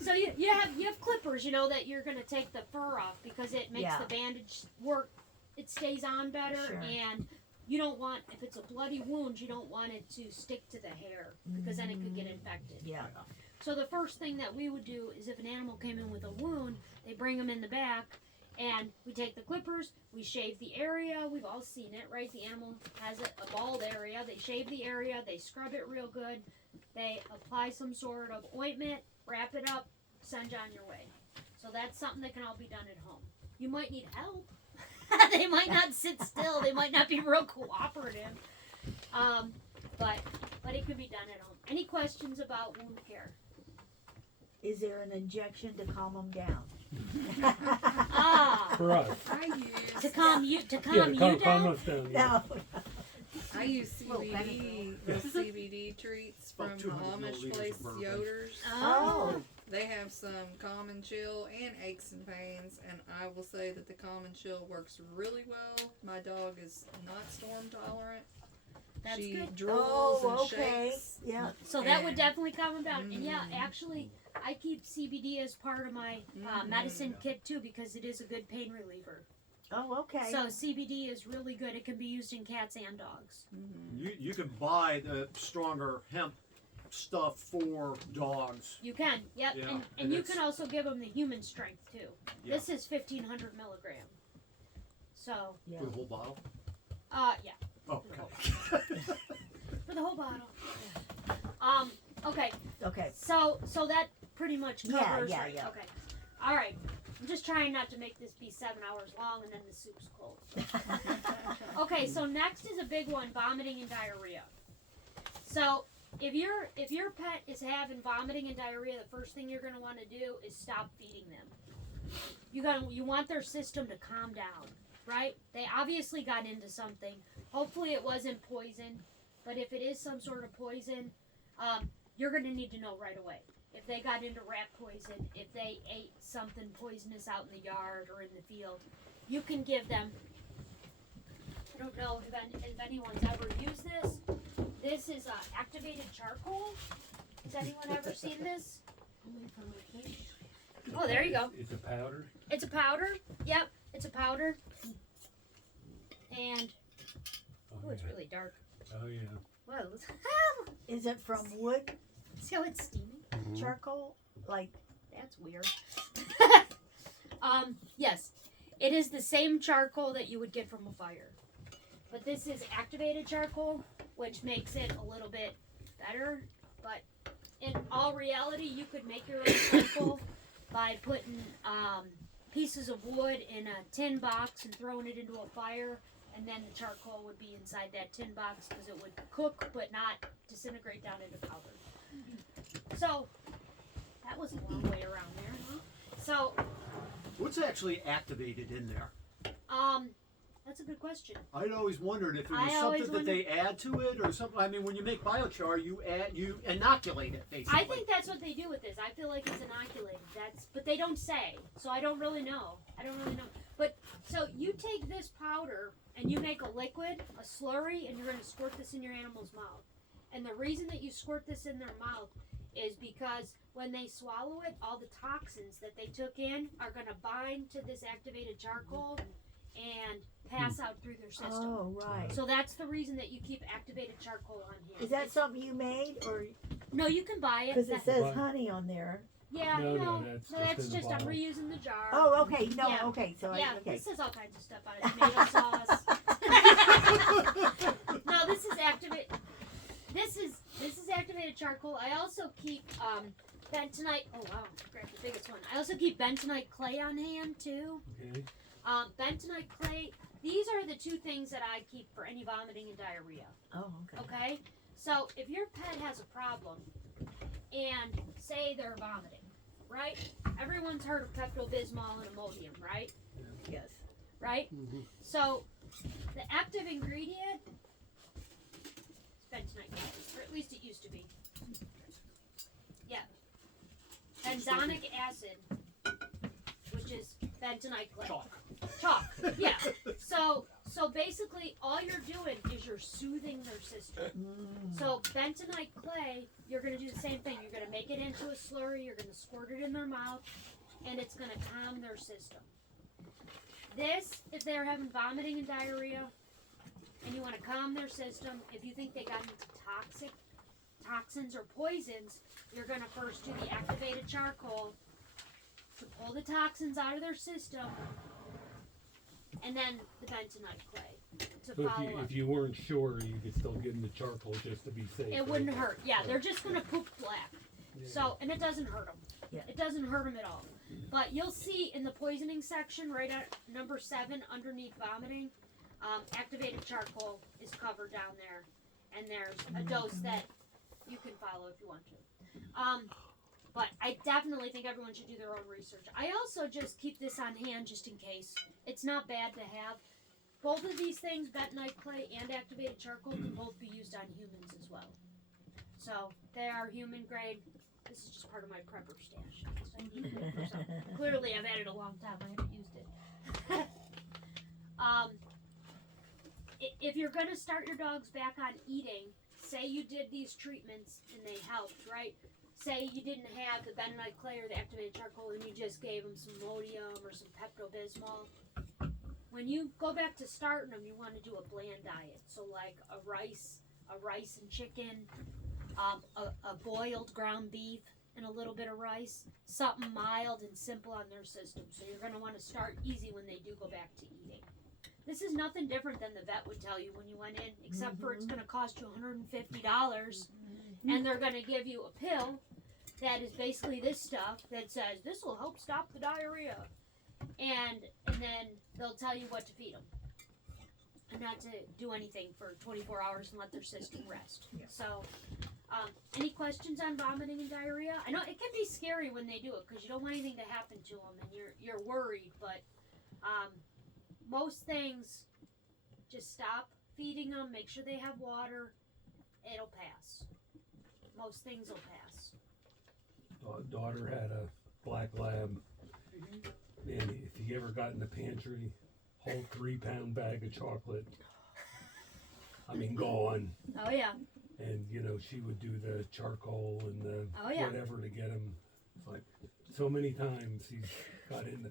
So you have clippers, you know, that you're gonna take the fur off because it makes the bandage work. It stays on better, and you don't want, if it's a bloody wound, you don't want it to stick to the hair because then it could get infected. Yeah. So the first thing that we would do is if an animal came in with a wound, they bring them in the back, and we take the clippers, we shave the area. We've all seen it, right? The animal has a bald area. They shave the area, they scrub it real good, they apply some sort of ointment, wrap it up, send you on your way. So that's something that can all be done at home. You might need help. They might not sit still. They might not be real cooperative. But it can be done at home. Any questions about wound care? Is there an injection to calm them down? For us. I use To calm you Calm down? us down. Yeah. No. I use CBD, those CBD treats from About the 200 Amish milliliters place, of bourbon. Yoder's. Oh. They have some calm and chill and aches and pains, and I will say that the calm and chill works really well. My dog is not storm tolerant. That's She good. drools and okay. shakes. Yeah. So that would And- definitely calm them down. And yeah, actually, I keep CBD as part of my medicine kit too because it is a good pain reliever. Oh, okay. So CBD is really good. It can be used in cats and dogs. You can buy the stronger hemp stuff for dogs. You can, yep. Yeah, and and you it's- can also give them the human strength too. Yeah. This is 1,500 milligram. So, yeah. For the whole bottle? yeah, Oh, For okay. for the whole bottle. Okay. Okay. So that pretty much Yeah, covers. yeah, right? yeah. Okay. All right. I'm just trying not to make this be 7 hours long and then the soup's cold. Okay, so next is a big one: vomiting and diarrhea. So if your pet is having vomiting and diarrhea, the first thing you're gonna want to do is stop feeding them. You want their system to calm down, right? They obviously got into something. Hopefully it wasn't poison, but if it is some sort of poison, you're gonna need to know right away. If they got into rat poison, if they ate something poisonous out in the yard or in the field, you can give them. I don't know if anyone's ever used this. This is activated charcoal. Has anyone ever seen this? Oh, there you go. It's a powder. It's a powder. Yep, it's a powder. And oh, it's really dark. Oh yeah. Whoa! Is it from wood See how it's steaming? charcoal? Like, That's weird. Yes, it is the same charcoal that you would get from a fire, but this is activated charcoal, which makes it a little bit better. But in all reality, you could make your own charcoal by putting pieces of wood in a tin box and throwing it into a fire, and then the charcoal would be inside that tin box because it would cook but not disintegrate down into powder. So that was a long way around there, huh? So What's actually activated in there? That's a good question. I'd always wondered if it I was always something that they add to it or something. I mean, when you make biochar, you inoculate it basically. I think that's what they do with this. I feel like it's inoculated. But they don't say, so I don't really know. But so you take this powder and you make a liquid, a slurry, and you're going to squirt this in your animal's mouth. And the reason that you squirt this in their mouth is because when they swallow it, all the toxins that they took in are going to bind to this activated charcoal and pass out through their system. Oh, right. So that's the reason that you keep activated charcoal on hand. Is that something you made, or No, you can buy it. because it says But- honey on there? Yeah, No, that's that's in the just I'm bottle. reusing the jar. Oh, okay. No, Yeah. okay. So Yeah, okay. this says all kinds of stuff on it. Tomato sauce. No, this is activate. This is activated charcoal. I also keep bentonite. Oh wow, grab the biggest one. I also keep bentonite clay on hand too. Okay. Bentonite clay. These are the two things that I keep for any vomiting and diarrhea. Oh, okay. Okay, so if your pet has a problem and say they're vomiting, right? Everyone's heard of Pepto-Bismol and Imodium, right? Yes. Right? Mhm. So the active ingredient is bentonite clay, or at least it used to be. Yeah. Benzonic acid, which is bentonite clay. Chalk. Yeah. So basically, all you're doing is you're soothing their system. So bentonite clay, you're gonna do the same thing. You're gonna make it into a slurry. You're gonna squirt it in their mouth, and it's gonna calm their system. This, if they're having vomiting and diarrhea, and you want to calm their system, if you think they got into toxins or poisons, you're gonna first do the activated charcoal to pull the toxins out of their system, and then the bentonite clay to So follow up. if you weren't sure, you could still give them the charcoal just to be safe. It right? wouldn't hurt. Yeah, they're just gonna poop black. Yeah. So, and it doesn't hurt them. Yeah. It doesn't hurt them at all. But you'll see in the poisoning section, right at number 7, underneath vomiting, activated charcoal is covered down there, and there's a dose that you can follow if you want to. But I definitely think everyone should do their own research. I also just keep this on hand just in case. It's not bad to have. Both of these things, bentonite clay and activated charcoal, can both be used on humans as well. So they are human grade. This is just part of my prepper stash. I needed it for something. Clearly, I've had it a long time. I haven't used it. If you're gonna start your dogs back on eating, say you did these treatments and they helped, right? Say you didn't have the bentonite clay or the activated charcoal and you just gave them some Imodium or some Pepto-Bismol. When you go back to starting them, you want to do a bland diet. So like a rice and chicken, a boiled ground beef and a little bit of rice, something mild and simple on their system. So you're going to want to start easy when they do go back to eating. This is nothing different than the vet would tell you when you went in, except for it's going to cost you $150, and they're going to give you a pill that is basically this stuff that says this will help stop the diarrhea, and then they'll tell you what to feed them, and not to do anything for 24 hours and let their system rest. Yeah. So, any questions on vomiting and diarrhea? I know it can be scary when they do it because you don't want anything to happen to them, and you're worried, but most things, just stop feeding them, make sure they have water, it'll pass. Most things will pass. Daughter had a black lab, and if you ever got in the pantry, whole 3-pound bag of chocolate. I mean, gone. Oh yeah. And she would do the charcoal and the Oh, yeah. whatever to get him. It's like so many times he's got in the.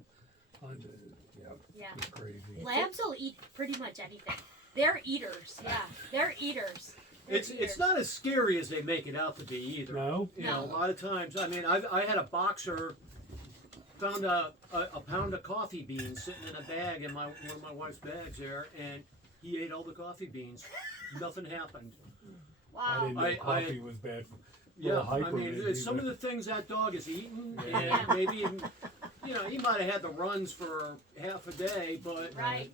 Yeah. It's crazy. Labs will eat pretty much anything. They're eaters. Yeah, they're eaters. They're It's eaters. not as scary as they make it out to be either. No. You know, a lot of times. I mean, I had a boxer found a pound of coffee beans sitting in a bag in one of my wife's bags there, and he ate all the coffee beans. Nothing happened. I Wow. didn't know coffee was bad. Yeah, hyper I mean, maybe, some of but- the things that dog is eating, Yeah. and Yeah. maybe even, he might have had the runs for half a day, but Right.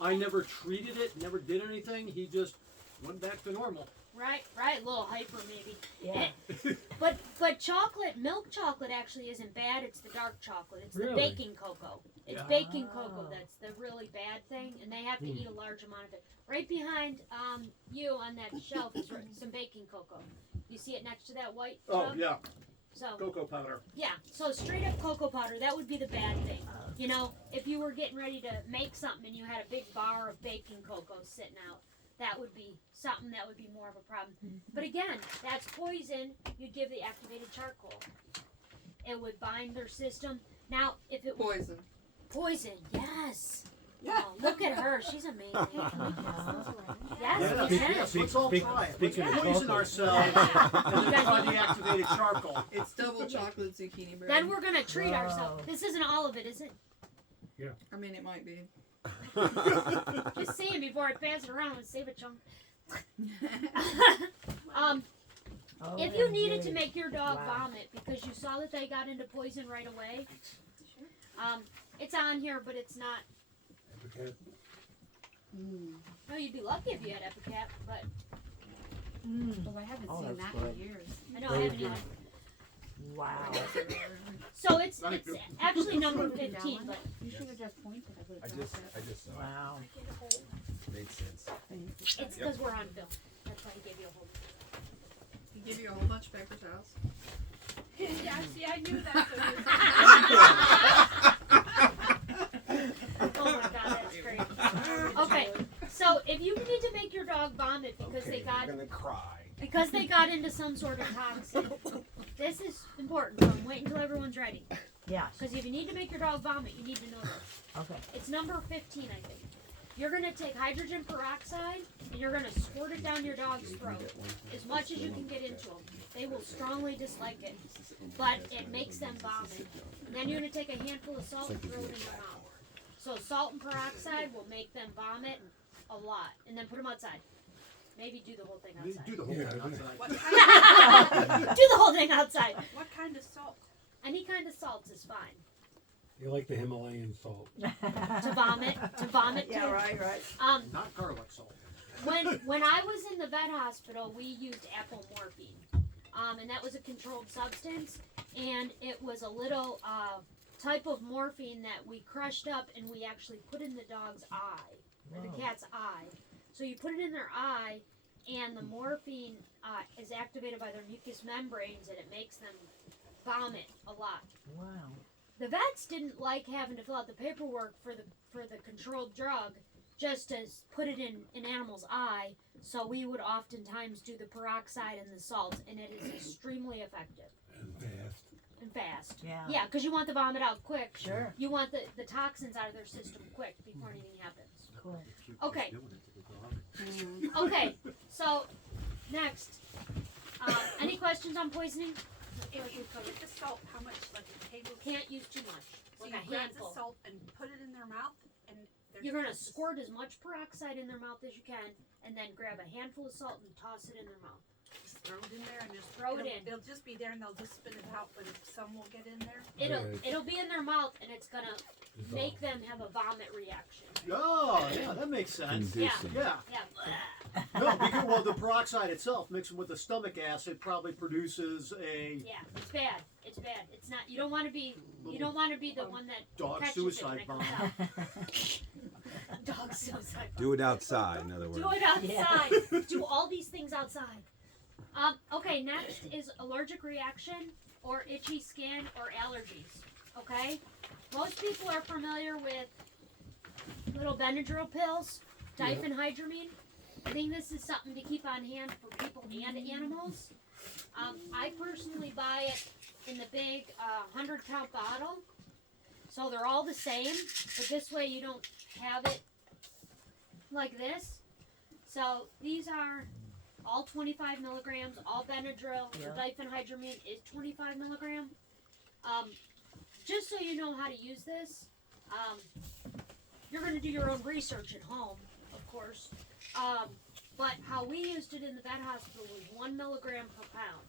I never treated it, never did anything. He just Went back to normal. Right, a little hyper maybe. Yeah. But chocolate, milk chocolate actually isn't bad. It's the dark chocolate. It's the Really? baking cocoa. It's Yeah. baking cocoa Oh. that's the really bad thing, and they have to eat a large amount of it. Right behind you on that shelf is some baking cocoa. You see it next to that white Oh jug? yeah, So cocoa powder. yeah, so straight up cocoa powder, that would be the bad thing. You know, if you were getting ready to make something and you had a big bar of baking cocoa sitting out, that would be something that would be more of a problem. But again, that's poison. You'd give the activated charcoal. It would bind their system. Now, if it was Poison. poison, yes. Oh, look at her. She's amazing. Yes, Yeah, we yes, can. let's all speak- try it. speaking Let's of poison cocoa. ourselves and then try the activated charcoal. It's double chocolate zucchini bread. Then we're going to treat Whoa. ourselves. This isn't all of it, is it? I mean, it might be. Just saying before I pass it around and save a chunk. If you needed to make your dog Wow. vomit because you saw that they got into poison right away, it's on here, but it's not. Okay. No, you'd be lucky if you had Epicat, but Well, I haven't Oh, seen that's that good. in years. I know I haven't either. Wow. So it's Thank you. actually number 15, but You should have just pointed. I would have I just saw Wow. it. Made sense. it's because we're on film. That's why he gave you a whole. He give you a whole bunch of paper towels. Yeah, see, I knew that. Oh my god, that's great. Okay, so if you need to make your dog vomit because Okay, they I'm gonna cry. into some sort of toxin, this is important. So wait until everyone's ready. Yeah. Because if you need to make your dog vomit, you need to know this. Okay. It's number 15, I think. You're going to take hydrogen peroxide and you're going to squirt it down your dog's throat as much as you can get into them. They will strongly dislike it, but it makes them vomit. And then you're going to take a handful of salt and throw it in their mouth. So salt and peroxide will make them vomit a lot. And then put them outside. Maybe do the whole thing outside. Do the whole thing Yeah. outside. What kind, Do the whole thing outside. what kind of salt? Any kind of salt is fine. You like the Himalayan salt? To vomit Yeah, too. right. Not garlic salt. When I was in the vet hospital, we used apple morphine, and that was a controlled substance, and it was a little type of morphine that we crushed up and we actually put in the dog's eye, or the Whoa. cat's eye. So you put it in their eye, and the morphine is activated by their mucous membranes, and it makes them vomit a lot. Wow. The vets didn't like having to fill out the paperwork for the controlled drug just to put it in an animal's eye, so we would oftentimes do the peroxide and the salt, and it is extremely effective And fast. and fast. Yeah. Yeah, because you want the vomit out quick. Sure. You want the toxins out of their system quick before anything happens. Cool. Okay. Okay, so next. Any questions on poisoning? If you put the salt, how much, like a table? Can't use too much. So Like you a grab handful. the salt and put it in their mouth, and they're You're gonna just- squirt as much peroxide in their mouth as you can, and then grab a handful of salt and toss it in their mouth. just throw it in there and just Throw it it'll- in. It'll just be there, and they'll just spit it out. But if some will get in there, It'll be in their mouth, and it's gonna make them have a vomit reaction. Oh, yeah, that makes sense. Yeah, Yeah. yeah. No, because well, the peroxide itself, mixed with the stomach acid, probably produces a Yeah, it's bad. It's bad. It's not. You don't want to be. You don't want to be the one that dog catches suicide it when bomb. it comes out. Dog suicide. Do it outside, in other words. Do it outside. Do all these things outside. Okay, next is allergic reaction or itchy skin or allergies. Okay? Most people are familiar with little Benadryl pills, diphenhydramine. I think this is something to keep on hand for people and animals. I personally buy it in the big 100-count bottle. So they're all the same, but this way you don't have it like this. So these are all 25 milligrams. All Benadryl or diphenhydramine is 25 milligram. Just so you know how to use this, you're going to do your own research at home, of course. But how we used it in the vet hospital was 1 milligram per pound.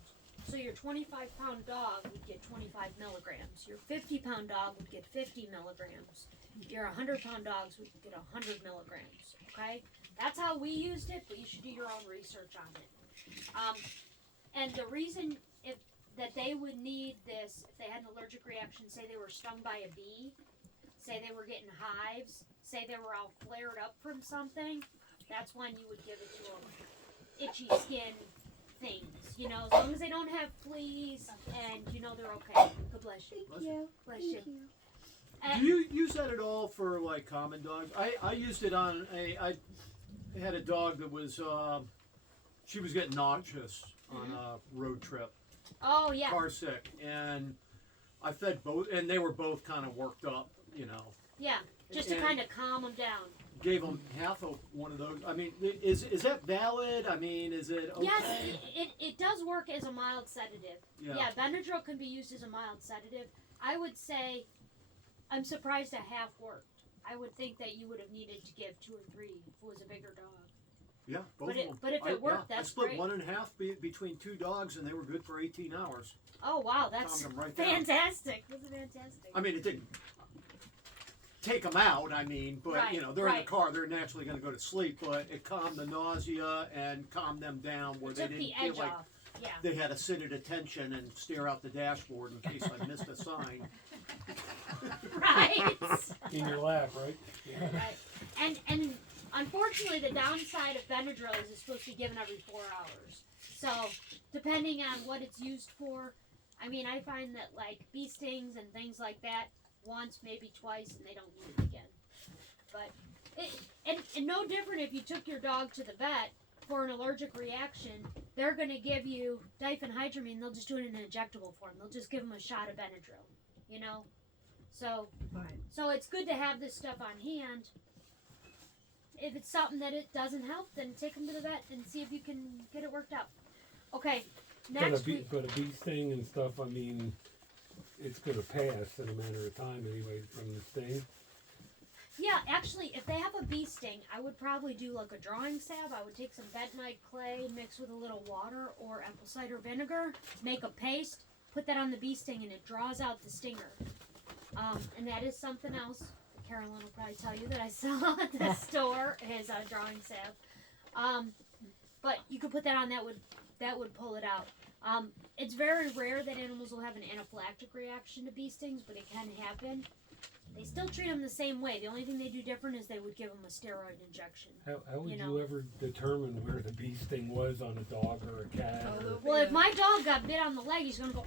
So your 25-pound dog would get 25 milligrams. Your 50-pound dog would get 50 milligrams. Your 100-pound dogs would get 100 milligrams. Okay? That's how we used it, but you should do your own research on it. And the reason that they would need this, if they had an allergic reaction, say they were stung by a bee, say they were getting hives, say they were all flared up from something, that's when you would give it to them. Itchy skin things, you know, as long as they don't have fleas and you know they're okay. God bless you. Bless you. Bless you. Do And you use that at all for like common dogs? I used it on I had a dog that was she was getting nauseous on a road trip, oh yeah. car sick, and I fed both, and they were both kind of worked up, you know. Yeah. Just to And- kind of calm them down. Gave them half of one of those. I mean, is that valid? I mean, is it okay? Yes, it does work as a mild sedative. Yeah, Benadryl can be used as a mild sedative. I would say, I'm surprised that half worked. I would think that you would have needed to give 2 or 3 if it was a bigger dog. Yeah, both But of them. but if it worked, I that's split great. 1 1/2 between 2 dogs, and they were good for 18 hours. Oh wow, that's Calmed them right down. fantastic. That's fantastic. I mean, it didn't take them out. I mean, but Right, you know, they're in right. the car. They're naturally going to go to sleep. But it calmed the nausea and calmed them down where It they took didn't the feel edge like off. Yeah. they had to sit at attention and stare out the dashboard in case I missed a sign. Right. In your lap, right? Right. And unfortunately, the downside of Benadryl is it's supposed to be given every 4 hours. So depending on what it's used for, I mean, I find that like bee stings and things like that, once maybe twice, and they don't need it again. But and no different if you took your dog to the vet for an allergic reaction, they're going to give you diphenhydramine. They'll just do it in an injectable form. They'll just give them a shot of Benadryl. You know. Right. So it's good to have this stuff on hand. If it's something that it doesn't help, then take them to the vet and see if you can get it worked out. Okay, next week. But a bee sting and stuff, I mean, it's going to pass in a matter of time anyway from the sting. Yeah, actually, if they have a bee sting, I would probably do like a drawing salve. I would take some bentonite clay, mix with a little water or apple cider vinegar, make a paste, put that on the bee sting, and it draws out the stinger. And that is something else. Carolyn will probably tell you that I saw at the store is a drawing salve. But you could put that on. That would pull it out. It's very rare that animals will have an anaphylactic reaction to bee stings, but it can happen. They still treat them the same way. The only thing they do different is they would give them a steroid injection. How would You you, know. ever determine where the bee sting was on a dog or a cat? Or, Well, if my dog got bit on the leg, he's gonna go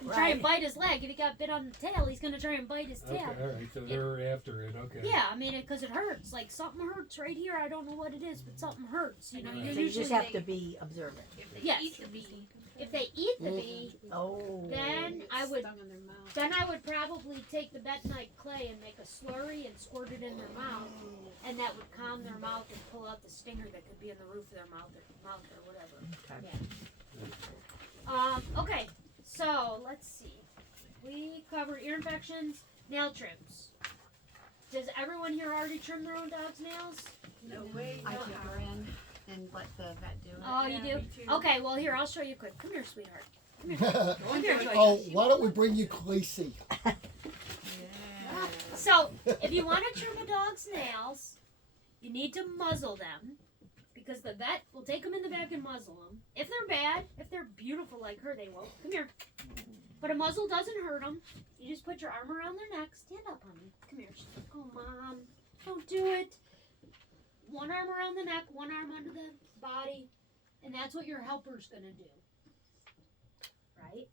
and try and Right. bite his leg. If he got bit on the tail, he's gonna try and bite his okay, tail. all right, so they're after it. Okay. Yeah, I mean, because it hurts. Like something hurts right here. I don't know what it is, but something hurts. You know, Right. you're So you usually just have to be observant. If they Yes. eat the bee, if they eat the bee, Oh. then I would Stung in their mouth. then I would probably take the bentonite clay and make a slurry and squirt it in their mouth, and that would calm their mouth and pull out the stinger that could be in the roof of their mouth or whatever. Okay. Okay, so let's see. We covered ear infections, nail trims. Does everyone here already trim their own dog's nails? no way. I no took how. her in and let the vet do it. Oh, Yeah, you do? me too. Okay, well here, I'll show you quick. Come here, sweetheart. Come here, Joy. Oh, why don't we bring you Khaleesi? So, if you want to trim a dog's nails, you need to muzzle them because the vet will take them in the back and muzzle them. If they're bad, if they're beautiful like her, they won't. Come here. But a muzzle doesn't hurt them. You just put your arm around their neck. Stand up, honey. Come here. Oh, Mom. Don't do it. One arm around the neck, one arm under the body. And that's what your helper's going to do. Right?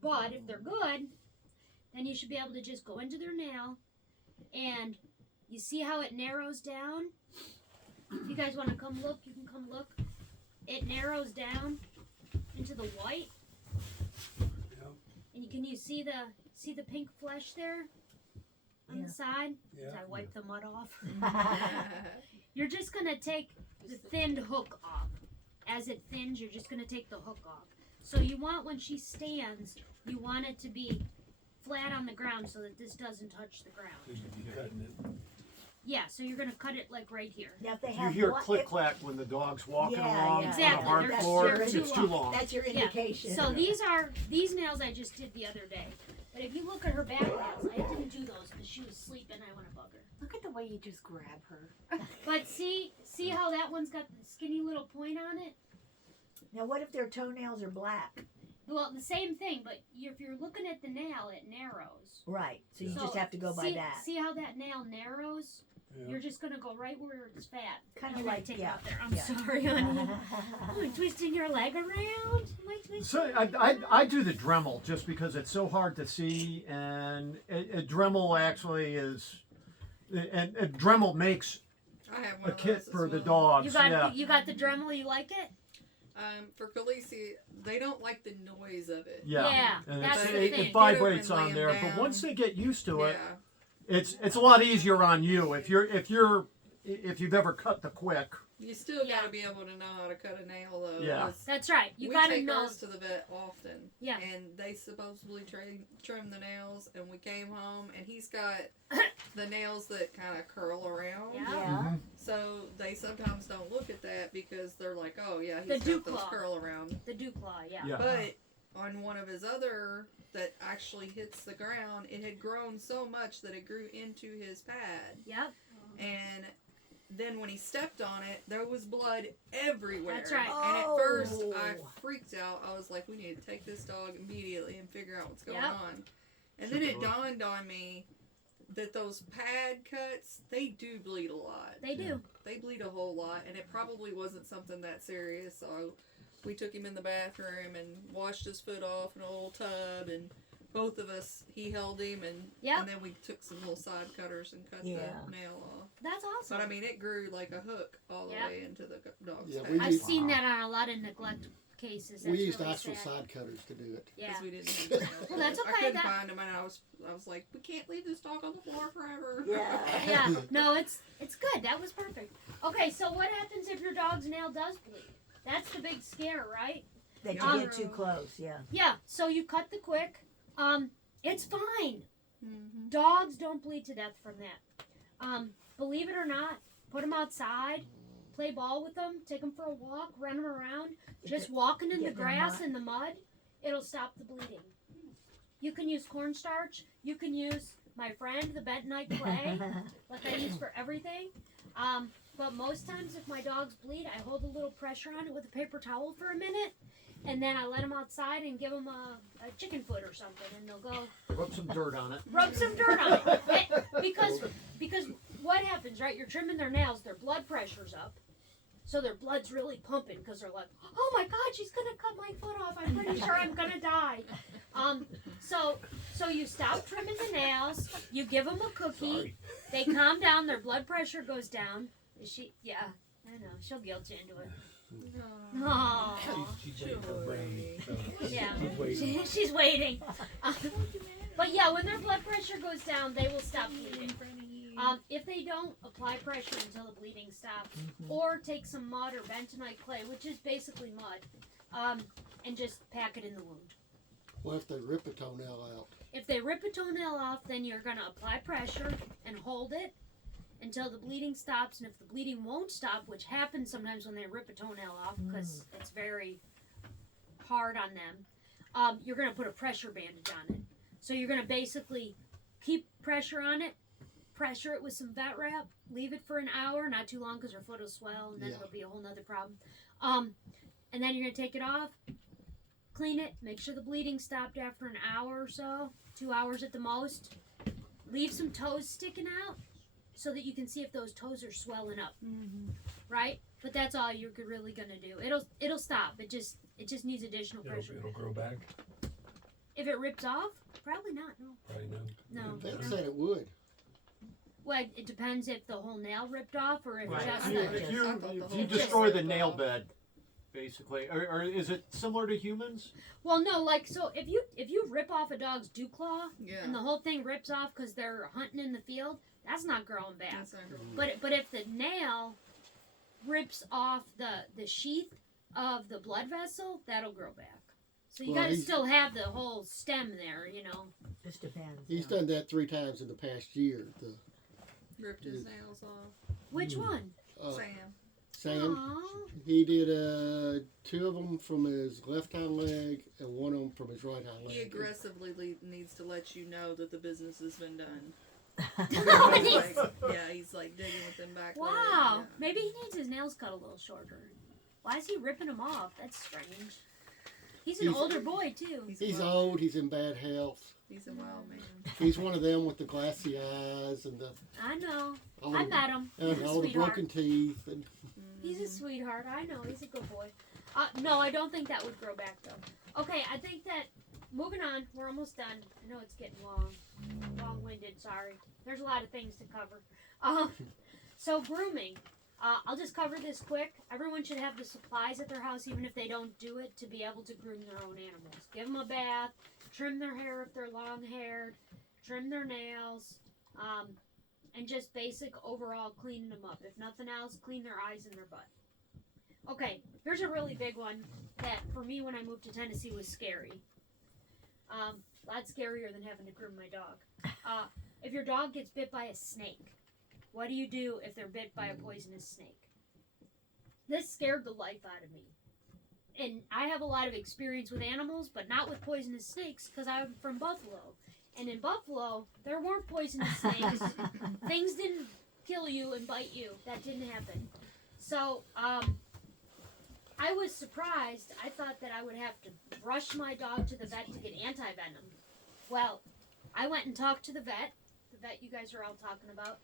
But if they're good, then you should be able to just go into their nail. And you see how it narrows down? If you guys want to come look, you can come look. It narrows down into the white. And you see the pink flesh there on the side? Yeah. As I wipe the mud off. You're just gonna take the thinned hook off. As it thins, you're just gonna take the hook off. So you want, when she stands, you want it to be flat on the ground so that this doesn't touch the ground. So you'd be cutting it. Yeah, so you're gonna cut it like right here. Now if they You have hear one- click clack when the dog's walking Yeah, along yeah. on Exactly, the hard they're- floor. they're It's too too long. That's your Yeah. indication. So these nails I just did the other day. But if you look at her back nails, I didn't do those because she was sleeping. I want to bug her. Look at the way you just grab her. But see how that one's got the skinny little point on it? Now, what if their toenails are black? Well, the same thing, but if you're looking at the nail, it narrows. Right. So you So, just have to go by see, that. See how that nail narrows? Yeah. You're just gonna go right where it's fat. Kind You're of gonna like, take it yeah. out there. I'm yeah. sorry, honey. Am I twisting your leg around? Am I twisting So your leg I do the Dremel just because it's so hard to see, and a Dremel actually is, and Dremel makes I have one a of kit those as for the well. dogs. You got the Dremel. You like it? For Khaleesi, they don't like the noise of it. Yeah, and that's it's, the it, thing. it vibrates Get up on and there, lay 'em but down. once they get used to it, Yeah. it's a lot easier on you. If you've ever cut the quick, You still Yeah. gotta be able to know how to cut a nail though. Yeah. 'cause That's right. You we gotta take know. ours to the vet often. Yeah. And they supposedly trim the nails, and we came home, and he's got the nails that kind of curl around. Yeah. Yeah. So they sometimes don't look at that because they're like, oh yeah, The he's dew got those claw. curl around. The dew claw. Yeah. yeah. But on one of his other that actually hits the ground, it had grown so much that it grew into his pad. Yep. And then when he stepped on it, there was blood everywhere. That's right. And at first, I Oh. freaked out. I was like, we need to take this dog immediately and figure out what's going Yep. on. And then it dawned on me that those pad cuts, they do bleed a lot. They do. They bleed a whole lot, and it probably wasn't something that serious. So we took him in the bathroom and washed his foot off in a little tub, and both of us, he held him, and Yep. and then we took some little side cutters and cut Yeah. the nail off. That's awesome. But I mean, it grew like a hook all the Yep. way into the dog's Yeah, head. we I've used- seen that on a lot of neglect cases. We That's used really actual sad. side cutters to do it. Yeah. Because we didn't use nail Well, that's cutters. okay, I couldn't that- find him, and I was like, we can't leave this dog on the floor forever. Yeah. Yeah. No, it's good. That was perfect. Okay, so what happens if your dog's nail does bleed? That's the big scare, right? That you Um, get too close. Yeah. Yeah. So you cut the quick. It's fine. Mm-hmm. Dogs don't bleed to death from that. Believe it or not, put them outside, play ball with them, take them for a walk, run them around. Just walking in the get their grass mud. and the mud, it'll stop the bleeding. You can use cornstarch. You can use my friend, the bentonite clay, like I use for everything. But most times, if my dogs bleed, I hold a little pressure on it with a paper towel for a minute, and then I let them outside and give them a chicken foot or something, and they'll go Rub some dirt on it. rub some dirt on it. Because what happens, right? You're trimming their nails, their blood pressure's up, so their blood's really pumping because they're like, oh my God, she's gonna cut my foot off. I'm pretty sure I'm gonna die. So you stop trimming the nails. You give them a cookie. Sorry. They calm down. Their blood pressure goes down. Is she? Yeah, I know. She'll guilt you into it. Aww. She's waiting for Brady. So Yeah. she's waiting. She's waiting. But yeah, when their blood pressure goes down, they will stop bleeding. If they don't, apply pressure until the bleeding stops, or take some mud or bentonite clay, which is basically mud, and just pack it in the wound. What if they rip a toenail out? If they rip a toenail off, then you're going to apply pressure and hold it until the bleeding stops. And if the bleeding won't stop, which happens sometimes when they rip a toenail off because it's very hard on them, you're going to put a pressure bandage on it. So you're going to basically keep pressure on it, pressure it with some vet wrap, leave it for an hour, not too long because your foot will swell and then Yeah. it'll be a whole nother problem. And then you're going to take it off, clean it, make sure the bleeding stopped after an hour or so, 2 hours at the most. Leave some toes sticking out so that you can see if those toes are swelling up, right? But that's all you're really gonna do. It'll stop. It just needs additional pressure. It'll grow back. If it rips off, probably not. No, Probably no. no. Vet no. said it would. Well, it depends if the whole nail ripped off or if Right. just I the. mean, I if you, thought the if whole you thing destroy was the ripped nail off. bed, basically, or is it similar to humans? Well, no, like so if you rip off a dog's dew claw Yeah. and the whole thing rips off because they're hunting in the field, that's not growing back. That's not good. But if the nail rips off the sheath of the blood vessel, that'll grow back. So you Well, gotta he's- still have the whole stem there, you know. Just depends. He's yeah. done that 3 times in the past year. The Ripped his nails off. Which one? Sam. Sam, Aw. he did 2 of them from his left hind leg and 1 of them from his right hind leg. He aggressively needs to let you know that the business has been done. No, it He's needs- like, yeah, he's like digging with them back legs, Wow. yeah. Maybe he needs his nails cut a little shorter. Why is he ripping them off? That's strange. He's an He's- older boy too. He's wild. old. He's in bad health. He's a wild man. He's one of them with the glassy eyes and the I know. all, I the, met him. He's and a all the sweetheart. broken teeth. And He's a sweetheart. I know. He's a good boy. No, I don't think that would grow back though. Okay, I think that moving on. We're almost done. I know it's getting long-winded. Sorry. There's a lot of things to cover. So grooming. I'll just cover this quick. Everyone should have the supplies at their house, even if they don't do it, to be able to groom their own animals. Give them a bath, trim their hair if they're long-haired, trim their nails, and just basic overall cleaning them up. If nothing else, clean their eyes and their butt. Okay, here's a really big one that for me when I moved to Tennessee was scary. A lot scarier than having to groom my dog. If your dog gets bit by a snake, what do you do if they're bit by a poisonous snake? This scared the life out of me. And I have a lot of experience with animals, but not with poisonous snakes because I'm from Buffalo. And in Buffalo, there weren't poisonous snakes. Things didn't kill you and bite you. That didn't happen. So, I was surprised. I thought that I would have to rush my dog to the vet to get anti-venom. Well, I went and talked to the vet you guys are all talking about.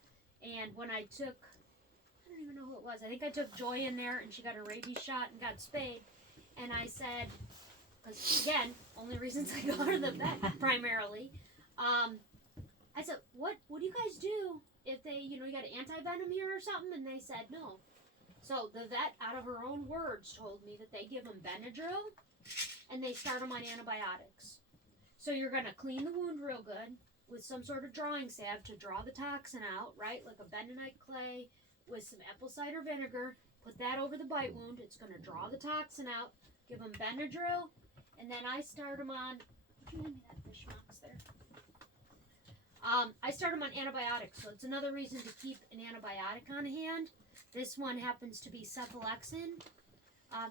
And when I took, I don't even know who it was. I think I took Joy in there and she got a rabies shot and got spayed. And I said, because again, only reasons I go to the vet primarily. I said, what do you guys do if they, you got anti-venom here or something? And they said no. So the vet, out of her own words, told me that they give them Benadryl and they start them on antibiotics. So you're going to clean the wound real good with some sort of drawing salve to draw the toxin out, right? Like a bentonite clay with some apple cider vinegar. Put that over the bite wound. It's going to draw the toxin out. Give them Benadryl. And then I start them on... Would you hand me that fish box there? I start them on antibiotics. So it's another reason to keep an antibiotic on hand. This one happens to be cephalexin.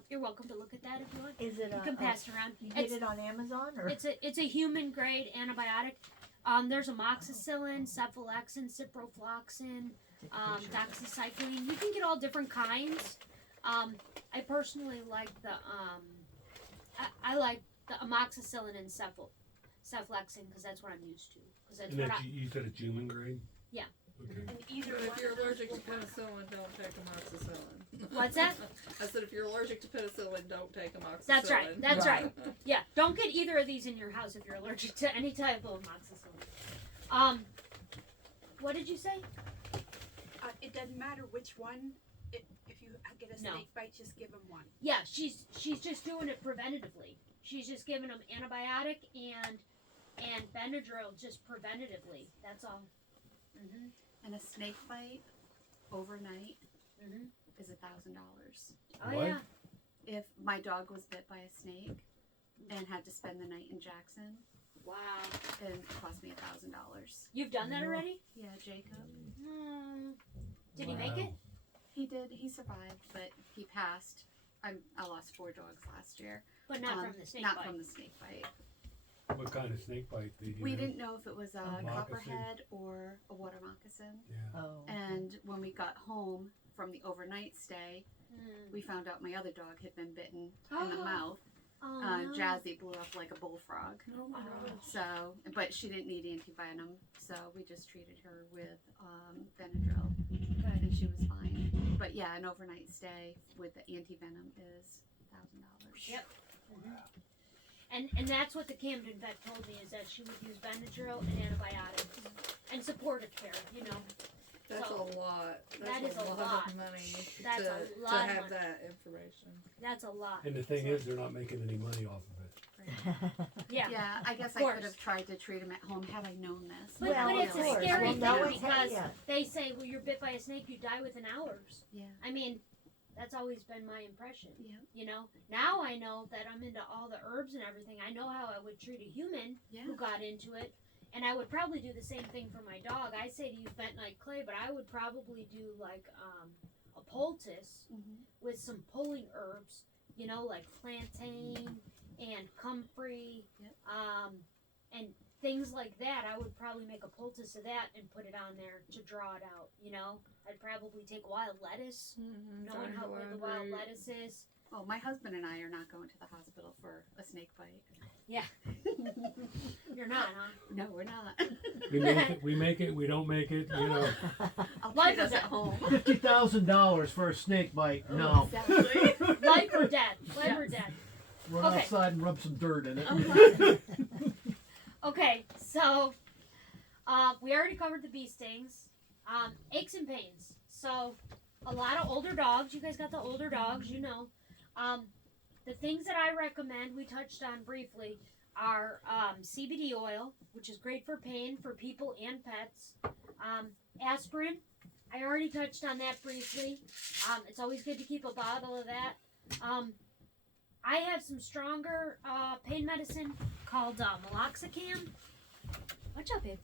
You're welcome to look at that if you want. Is it You can pass it around. You get it on Amazon or? It's a human grade antibiotic. There's amoxicillin, cephalexin, ciprofloxacin, doxycycline. You can get all different kinds. I personally like the I like the amoxicillin and cephalexin because that's what I'm used to. Because that's And what that you said it's human grade? Yeah. Okay. And either But one if you're of those allergic to will work. penicillin, don't take amoxicillin. What's that? I said if you're allergic to penicillin, don't take amoxicillin. That's right. That's right. Yeah, don't get either of these in your house if you're allergic to any type of amoxicillin. What did you say? It doesn't matter which one. If you get a No. snake bite, just give them one. Yeah, she's just doing it preventatively. She's just giving them antibiotic and Benadryl just preventatively. That's all. Mhm. And a snake bite overnight Mhm. is $1,000. Oh What? yeah. If my dog was bit by a snake and had to spend the night in Jackson, Wow. it cost me $1,000. You've done that already? Yeah, Jacob. Did he make it? He did. He survived, but he passed. I lost 4 dogs last year. But not from the snake Not bite. from the snake bite. What kind of snake bite did you We know? didn't know if it was a moccasin? copperhead or a water moccasin. Yeah. Oh. And when we got home from the overnight stay, we found out my other dog had been bitten in the mouth. Oh, no. Jazzy blew up like a bullfrog. Oh my gosh. So, but she didn't need anti-venom, so we just treated her with Benadryl, and she was fine. But yeah, an overnight stay with the anti-venom is $1,000. Yep. And that's what the Camden vet told me is that she would use Benadryl and antibiotics and supportive care. That's So, a lot. that That's is a a lot lot. of money That's to, a to lot of have money. that information. That's a lot. And the thing is, they're not making any money off of it. Yeah. Yeah, I guess I course. could have tried to treat him at home had I known this. But, Well, but it's of a course. scary Well, no thing one's had- because yeah. they say, well, you're bit by a snake, you die within hours. Yeah. I mean, that's always been my impression. Yeah. Now I know that I'm into all the herbs and everything. I know how I would treat a human Yeah. who got into it. And I would probably do the same thing for my dog. I say to use bentonite clay, but I would probably do like a poultice with some pulling herbs, like plantain and comfrey, Yep. and things like that, I would probably make a poultice of that and put it on there to draw it out. You know, I'd probably take wild lettuce, knowing how good the wild lettuce is. Oh, my husband and I are not going to the hospital for a snake bite. Yeah. You're not, huh? No, we're not. We make it, we don't make it, you know. I'll Life treat us or at death. home. $50,000 for a snake bite? No. Exactly. Life or death. Life or death. Run Okay. outside and rub some dirt in it. Okay, so we already covered the bee stings. Aches and pains. So a lot of older dogs. You guys got the older dogs, you know. The things that I recommend, we touched on briefly, are CBD oil, which is great for pain for people and pets. Aspirin, I already touched on that briefly. It's always good to keep a bottle of that. I have some stronger pain medicine called meloxicam. Watch out, babe.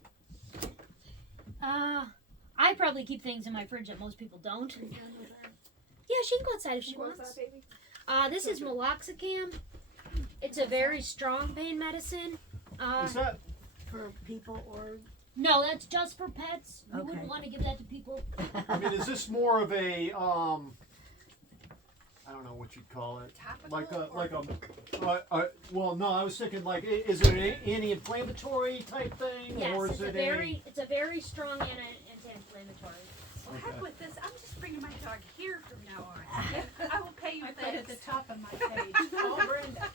I probably keep things in my fridge that most people don't. Yeah, she can go outside if she wants. This is meloxicam. It's a very strong pain medicine. Is that For people or No, that's just for pets. You Okay. wouldn't want to give that to people. I mean, is this more of a I don't know what you'd call it. Well, no, I was thinking like, is it an anti-inflammatory type thing, Yes, or is it's it a very strong anti-inflammatory. Well, heck with this. I'm just bringing my dog here from now on. I will pay you I put at the thanks. top of my page. Oh, Brenda.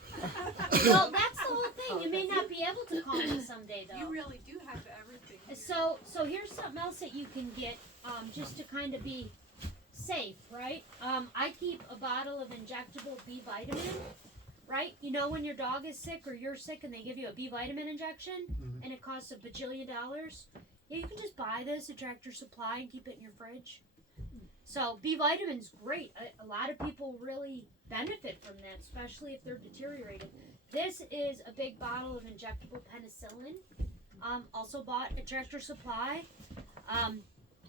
Well, that's the whole thing. You may not be able to call me someday, though. You really do have everything. here. So here's something else that you can get, just to kind of be safe, right? I keep a bottle of injectable B vitamin, right? You know when your dog is sick or you're sick and they give you a B vitamin injection and it costs $1 bajillion? Yeah, you can just buy this at Tractor Supply and keep it in your fridge. So B vitamin's great. A lot of people really benefit from that, especially if they're deteriorated. This is a big bottle of injectable penicillin. Also bought at Tractor Supply.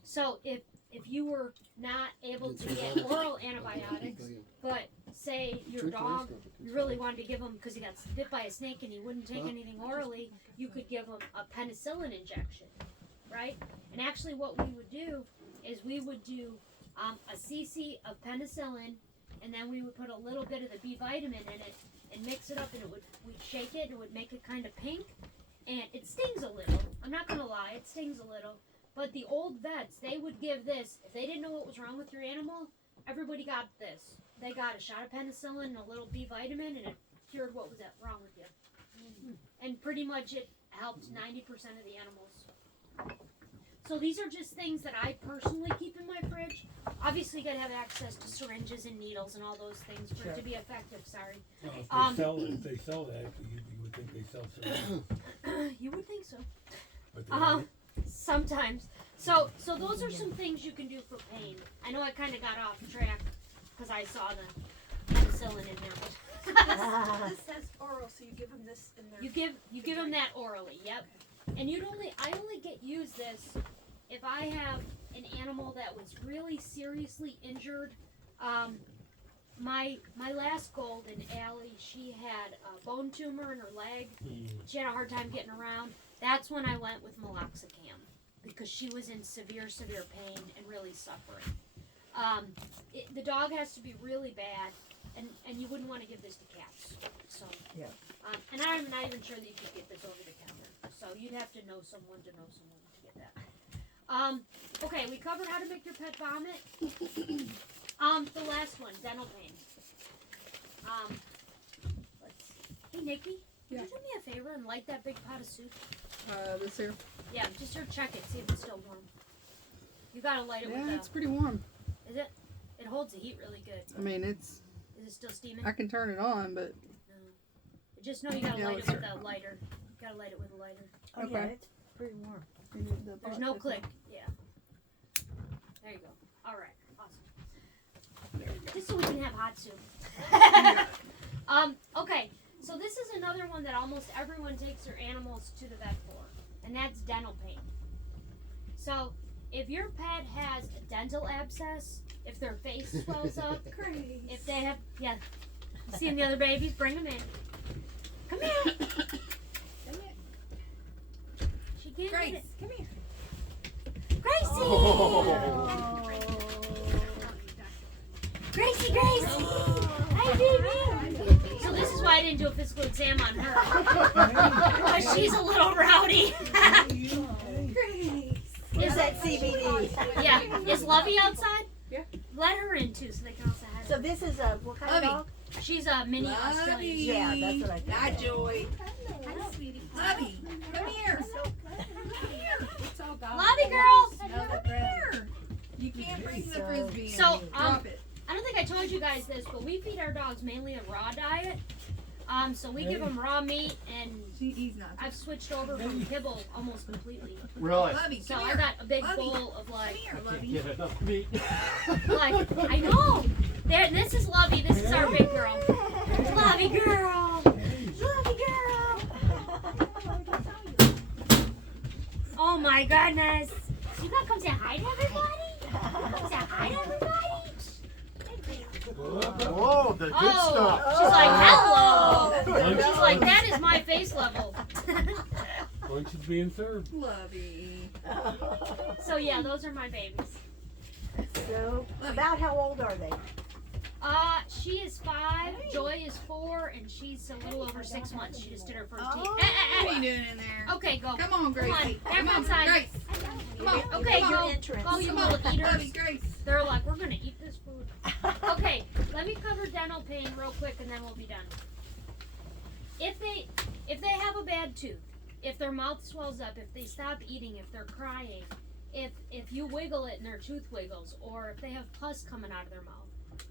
So if you were not able to get oral antibiotics, but say your dog, you really wanted to give him because he got bit by a snake and he wouldn't take anything orally, you could give him a penicillin injection, right? And actually what we would do is we would do a cc of penicillin, and then we would put a little bit of the B vitamin in it and mix it up, and we'd shake it and it would make it kind of pink, and it stings a little. I'm not gonna lie, it stings a little. But the old vets, they would give this. If they didn't know what was wrong with your animal, everybody got this. They got a shot of penicillin and a little B vitamin, and it cured what was wrong with you. And pretty much it helped 90% of the animals. So these are just things that I personally keep in my fridge. Obviously, you gotta have access to syringes and needles and all those things for it to be effective. Sorry. Well, if they sell that, you would think they sell syringes, You would think so. but they don't. Sometimes. So those are some things you can do for pain. I know I kind of got off track because I saw the penicillin in there. But This says oral, so you give them this in their. you give them that orally. Yep. And I only use this if I have an animal that was really seriously injured. My last golden, Allie, she had a bone tumor in her leg. She had a hard time getting around. That's when I went with meloxicam because she was in severe pain and really suffering. The dog has to be really bad, and you wouldn't want to give this to cats. So Yeah. And I'm not even sure that you could get this over the counter. So you'd have to know someone to get that. Okay, we covered how to make your pet vomit. The last one, dental pain. Let's see. Hey Nikki, Yeah. could you do me a favor and light that big pot of soup? This here. Yeah, just here check it, see if it's still warm. You gotta light it with Yeah, the. it's pretty warm. Is it? It holds the heat really good. I mean, it's. Is it still steaming? I can turn it on, but No. Just know you gotta Yeah, light let's it with turn a lighter. You gotta light it with a lighter. Oh, yeah, Okay. it's pretty warm. There's no click. Yeah. There you go. All right. Awesome. Just so we can have hot soup. Okay. So this is another one that almost everyone takes their animals to the vet for, and that's dental pain. So if your pet has a dental abscess, if their face swells up, if they have, yeah, seeing the other babies, bring them in. Come here. can't Grace, get it. come here. Gracie! Oh. Gracie, Gracie! Hi, baby! So this is why I didn't do a physical exam on her. Because she's a little rowdy. Is that CBD? Yeah. Is Lovey outside? Yeah. Let her in too so they can also have So this is a, what kind Lovey. of dog? She's a mini Australian. Yeah, that's what I thought. Not Joy. Hi, sweetie. Lovey, come here. It's all gone. Lovey girls! Come here. You can't bring the frisbee in. So, Drop it. I don't think I told you guys this, but we feed our dogs mainly a raw diet. So we give them raw meat, and He's not. I've switched over from kibble almost completely. Really? Lovey, So come I here. got a big Lovey. bowl of Come like, here, Lovey. Get enough meat. like I know. There, this is Lovey. This is our big girl. Lovey girl. Lovey girl. Oh my goodness. You gotta come say hi to everybody. Come say hi to everybody. Whoa, the good Oh, stuff. she's like, hello. Lunch, She's like, that is my face level. lunch is being served. Lovey. So yeah, those are my babies. So, about how old are they? She is 5, Joy is 4, and she's a little over 6 months. She just did her first teeth. Oh. What are you doing in there? Okay, go. Come on, Gracie. Come on, Come on, inside. Grace. Come on. Okay, come go. on. Go, you Come little on, eaters. Lovey, Grace. They're like, we're gonna eat this food. Okay, let me cover dental pain real quick, and then we'll be done. If they have a bad tooth, if their mouth swells up, if they stop eating, if they're crying, if you wiggle it and their tooth wiggles, or if they have pus coming out of their mouth,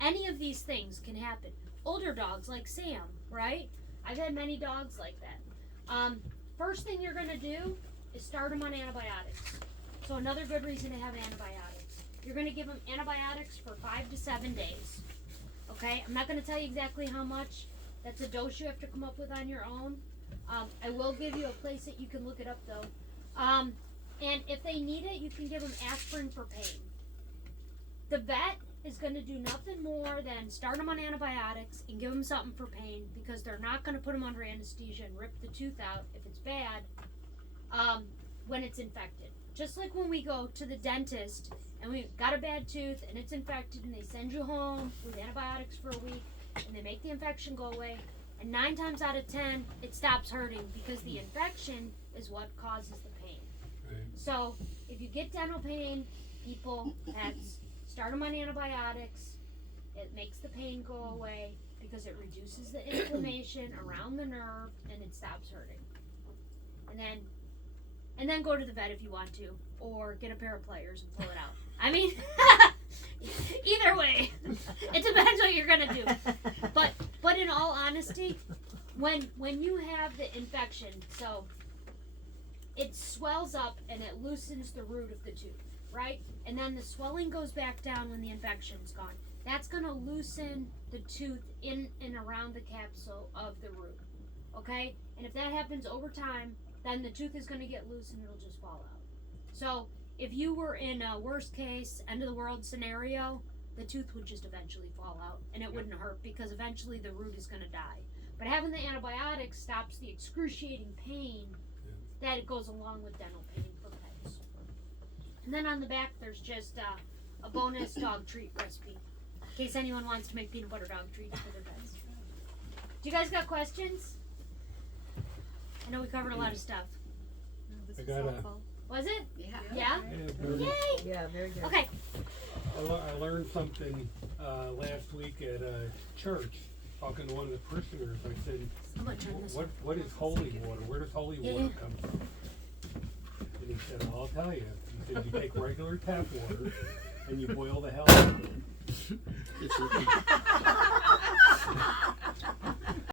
any of these things can happen. Older dogs like Sam, right? I've had many dogs like that. First thing you're gonna do is start them on antibiotics. So another good reason to have antibiotics. You're gonna give them antibiotics for 5 to 7 days. Okay, I'm not gonna tell you exactly how much. That's a dose you have to come up with on your own. I will give you a place that you can look it up though. And if they need it, you can give them aspirin for pain. The vet is going to do nothing more than start them on antibiotics and give them something for pain, because they're not going to put them under anesthesia and rip the tooth out if it's bad when it's infected. Just like when we go to the dentist and we got a bad tooth and it's infected and they send you home with antibiotics for a week and they make the infection go away, and 9 times out of 10 it stops hurting because the infection is what causes the pain. Right. So if you get dental pain, people, pets, start them on antibiotics. It makes the pain go away because it reduces the inflammation around the nerve and it stops hurting. And then go to the vet if you want to, or get a pair of pliers and pull it out. I mean, either way, it depends what you're gonna do. But in all honesty, when you have the infection, so it swells up and it loosens the root of the tooth, right? And then the swelling goes back down when the infection's gone. That's gonna loosen the tooth in and around the capsule of the root, okay? And if that happens over time, then the tooth is gonna get loose and it'll just fall out. So if you were in a worst case, end of the world scenario, the tooth would just eventually fall out and it wouldn't hurt because eventually the root is gonna die. But having the antibiotics stops the excruciating pain that it goes along with dental pain for pets. And then on the back, there's just a bonus dog treat recipe in case anyone wants to make peanut butter dog treats for their pets. Do you guys got questions? I know we covered a lot of stuff. I got a. Was it? Yeah. Yeah? Very, Yay! Yeah, very good. Okay. I learned something last week at church. Talking to one of the parishioners, I said, I'm gonna turn this what is holy water? Where does holy water come from? And he said, well, I'll tell you. He said, you take regular tap water and you boil the hell out of it.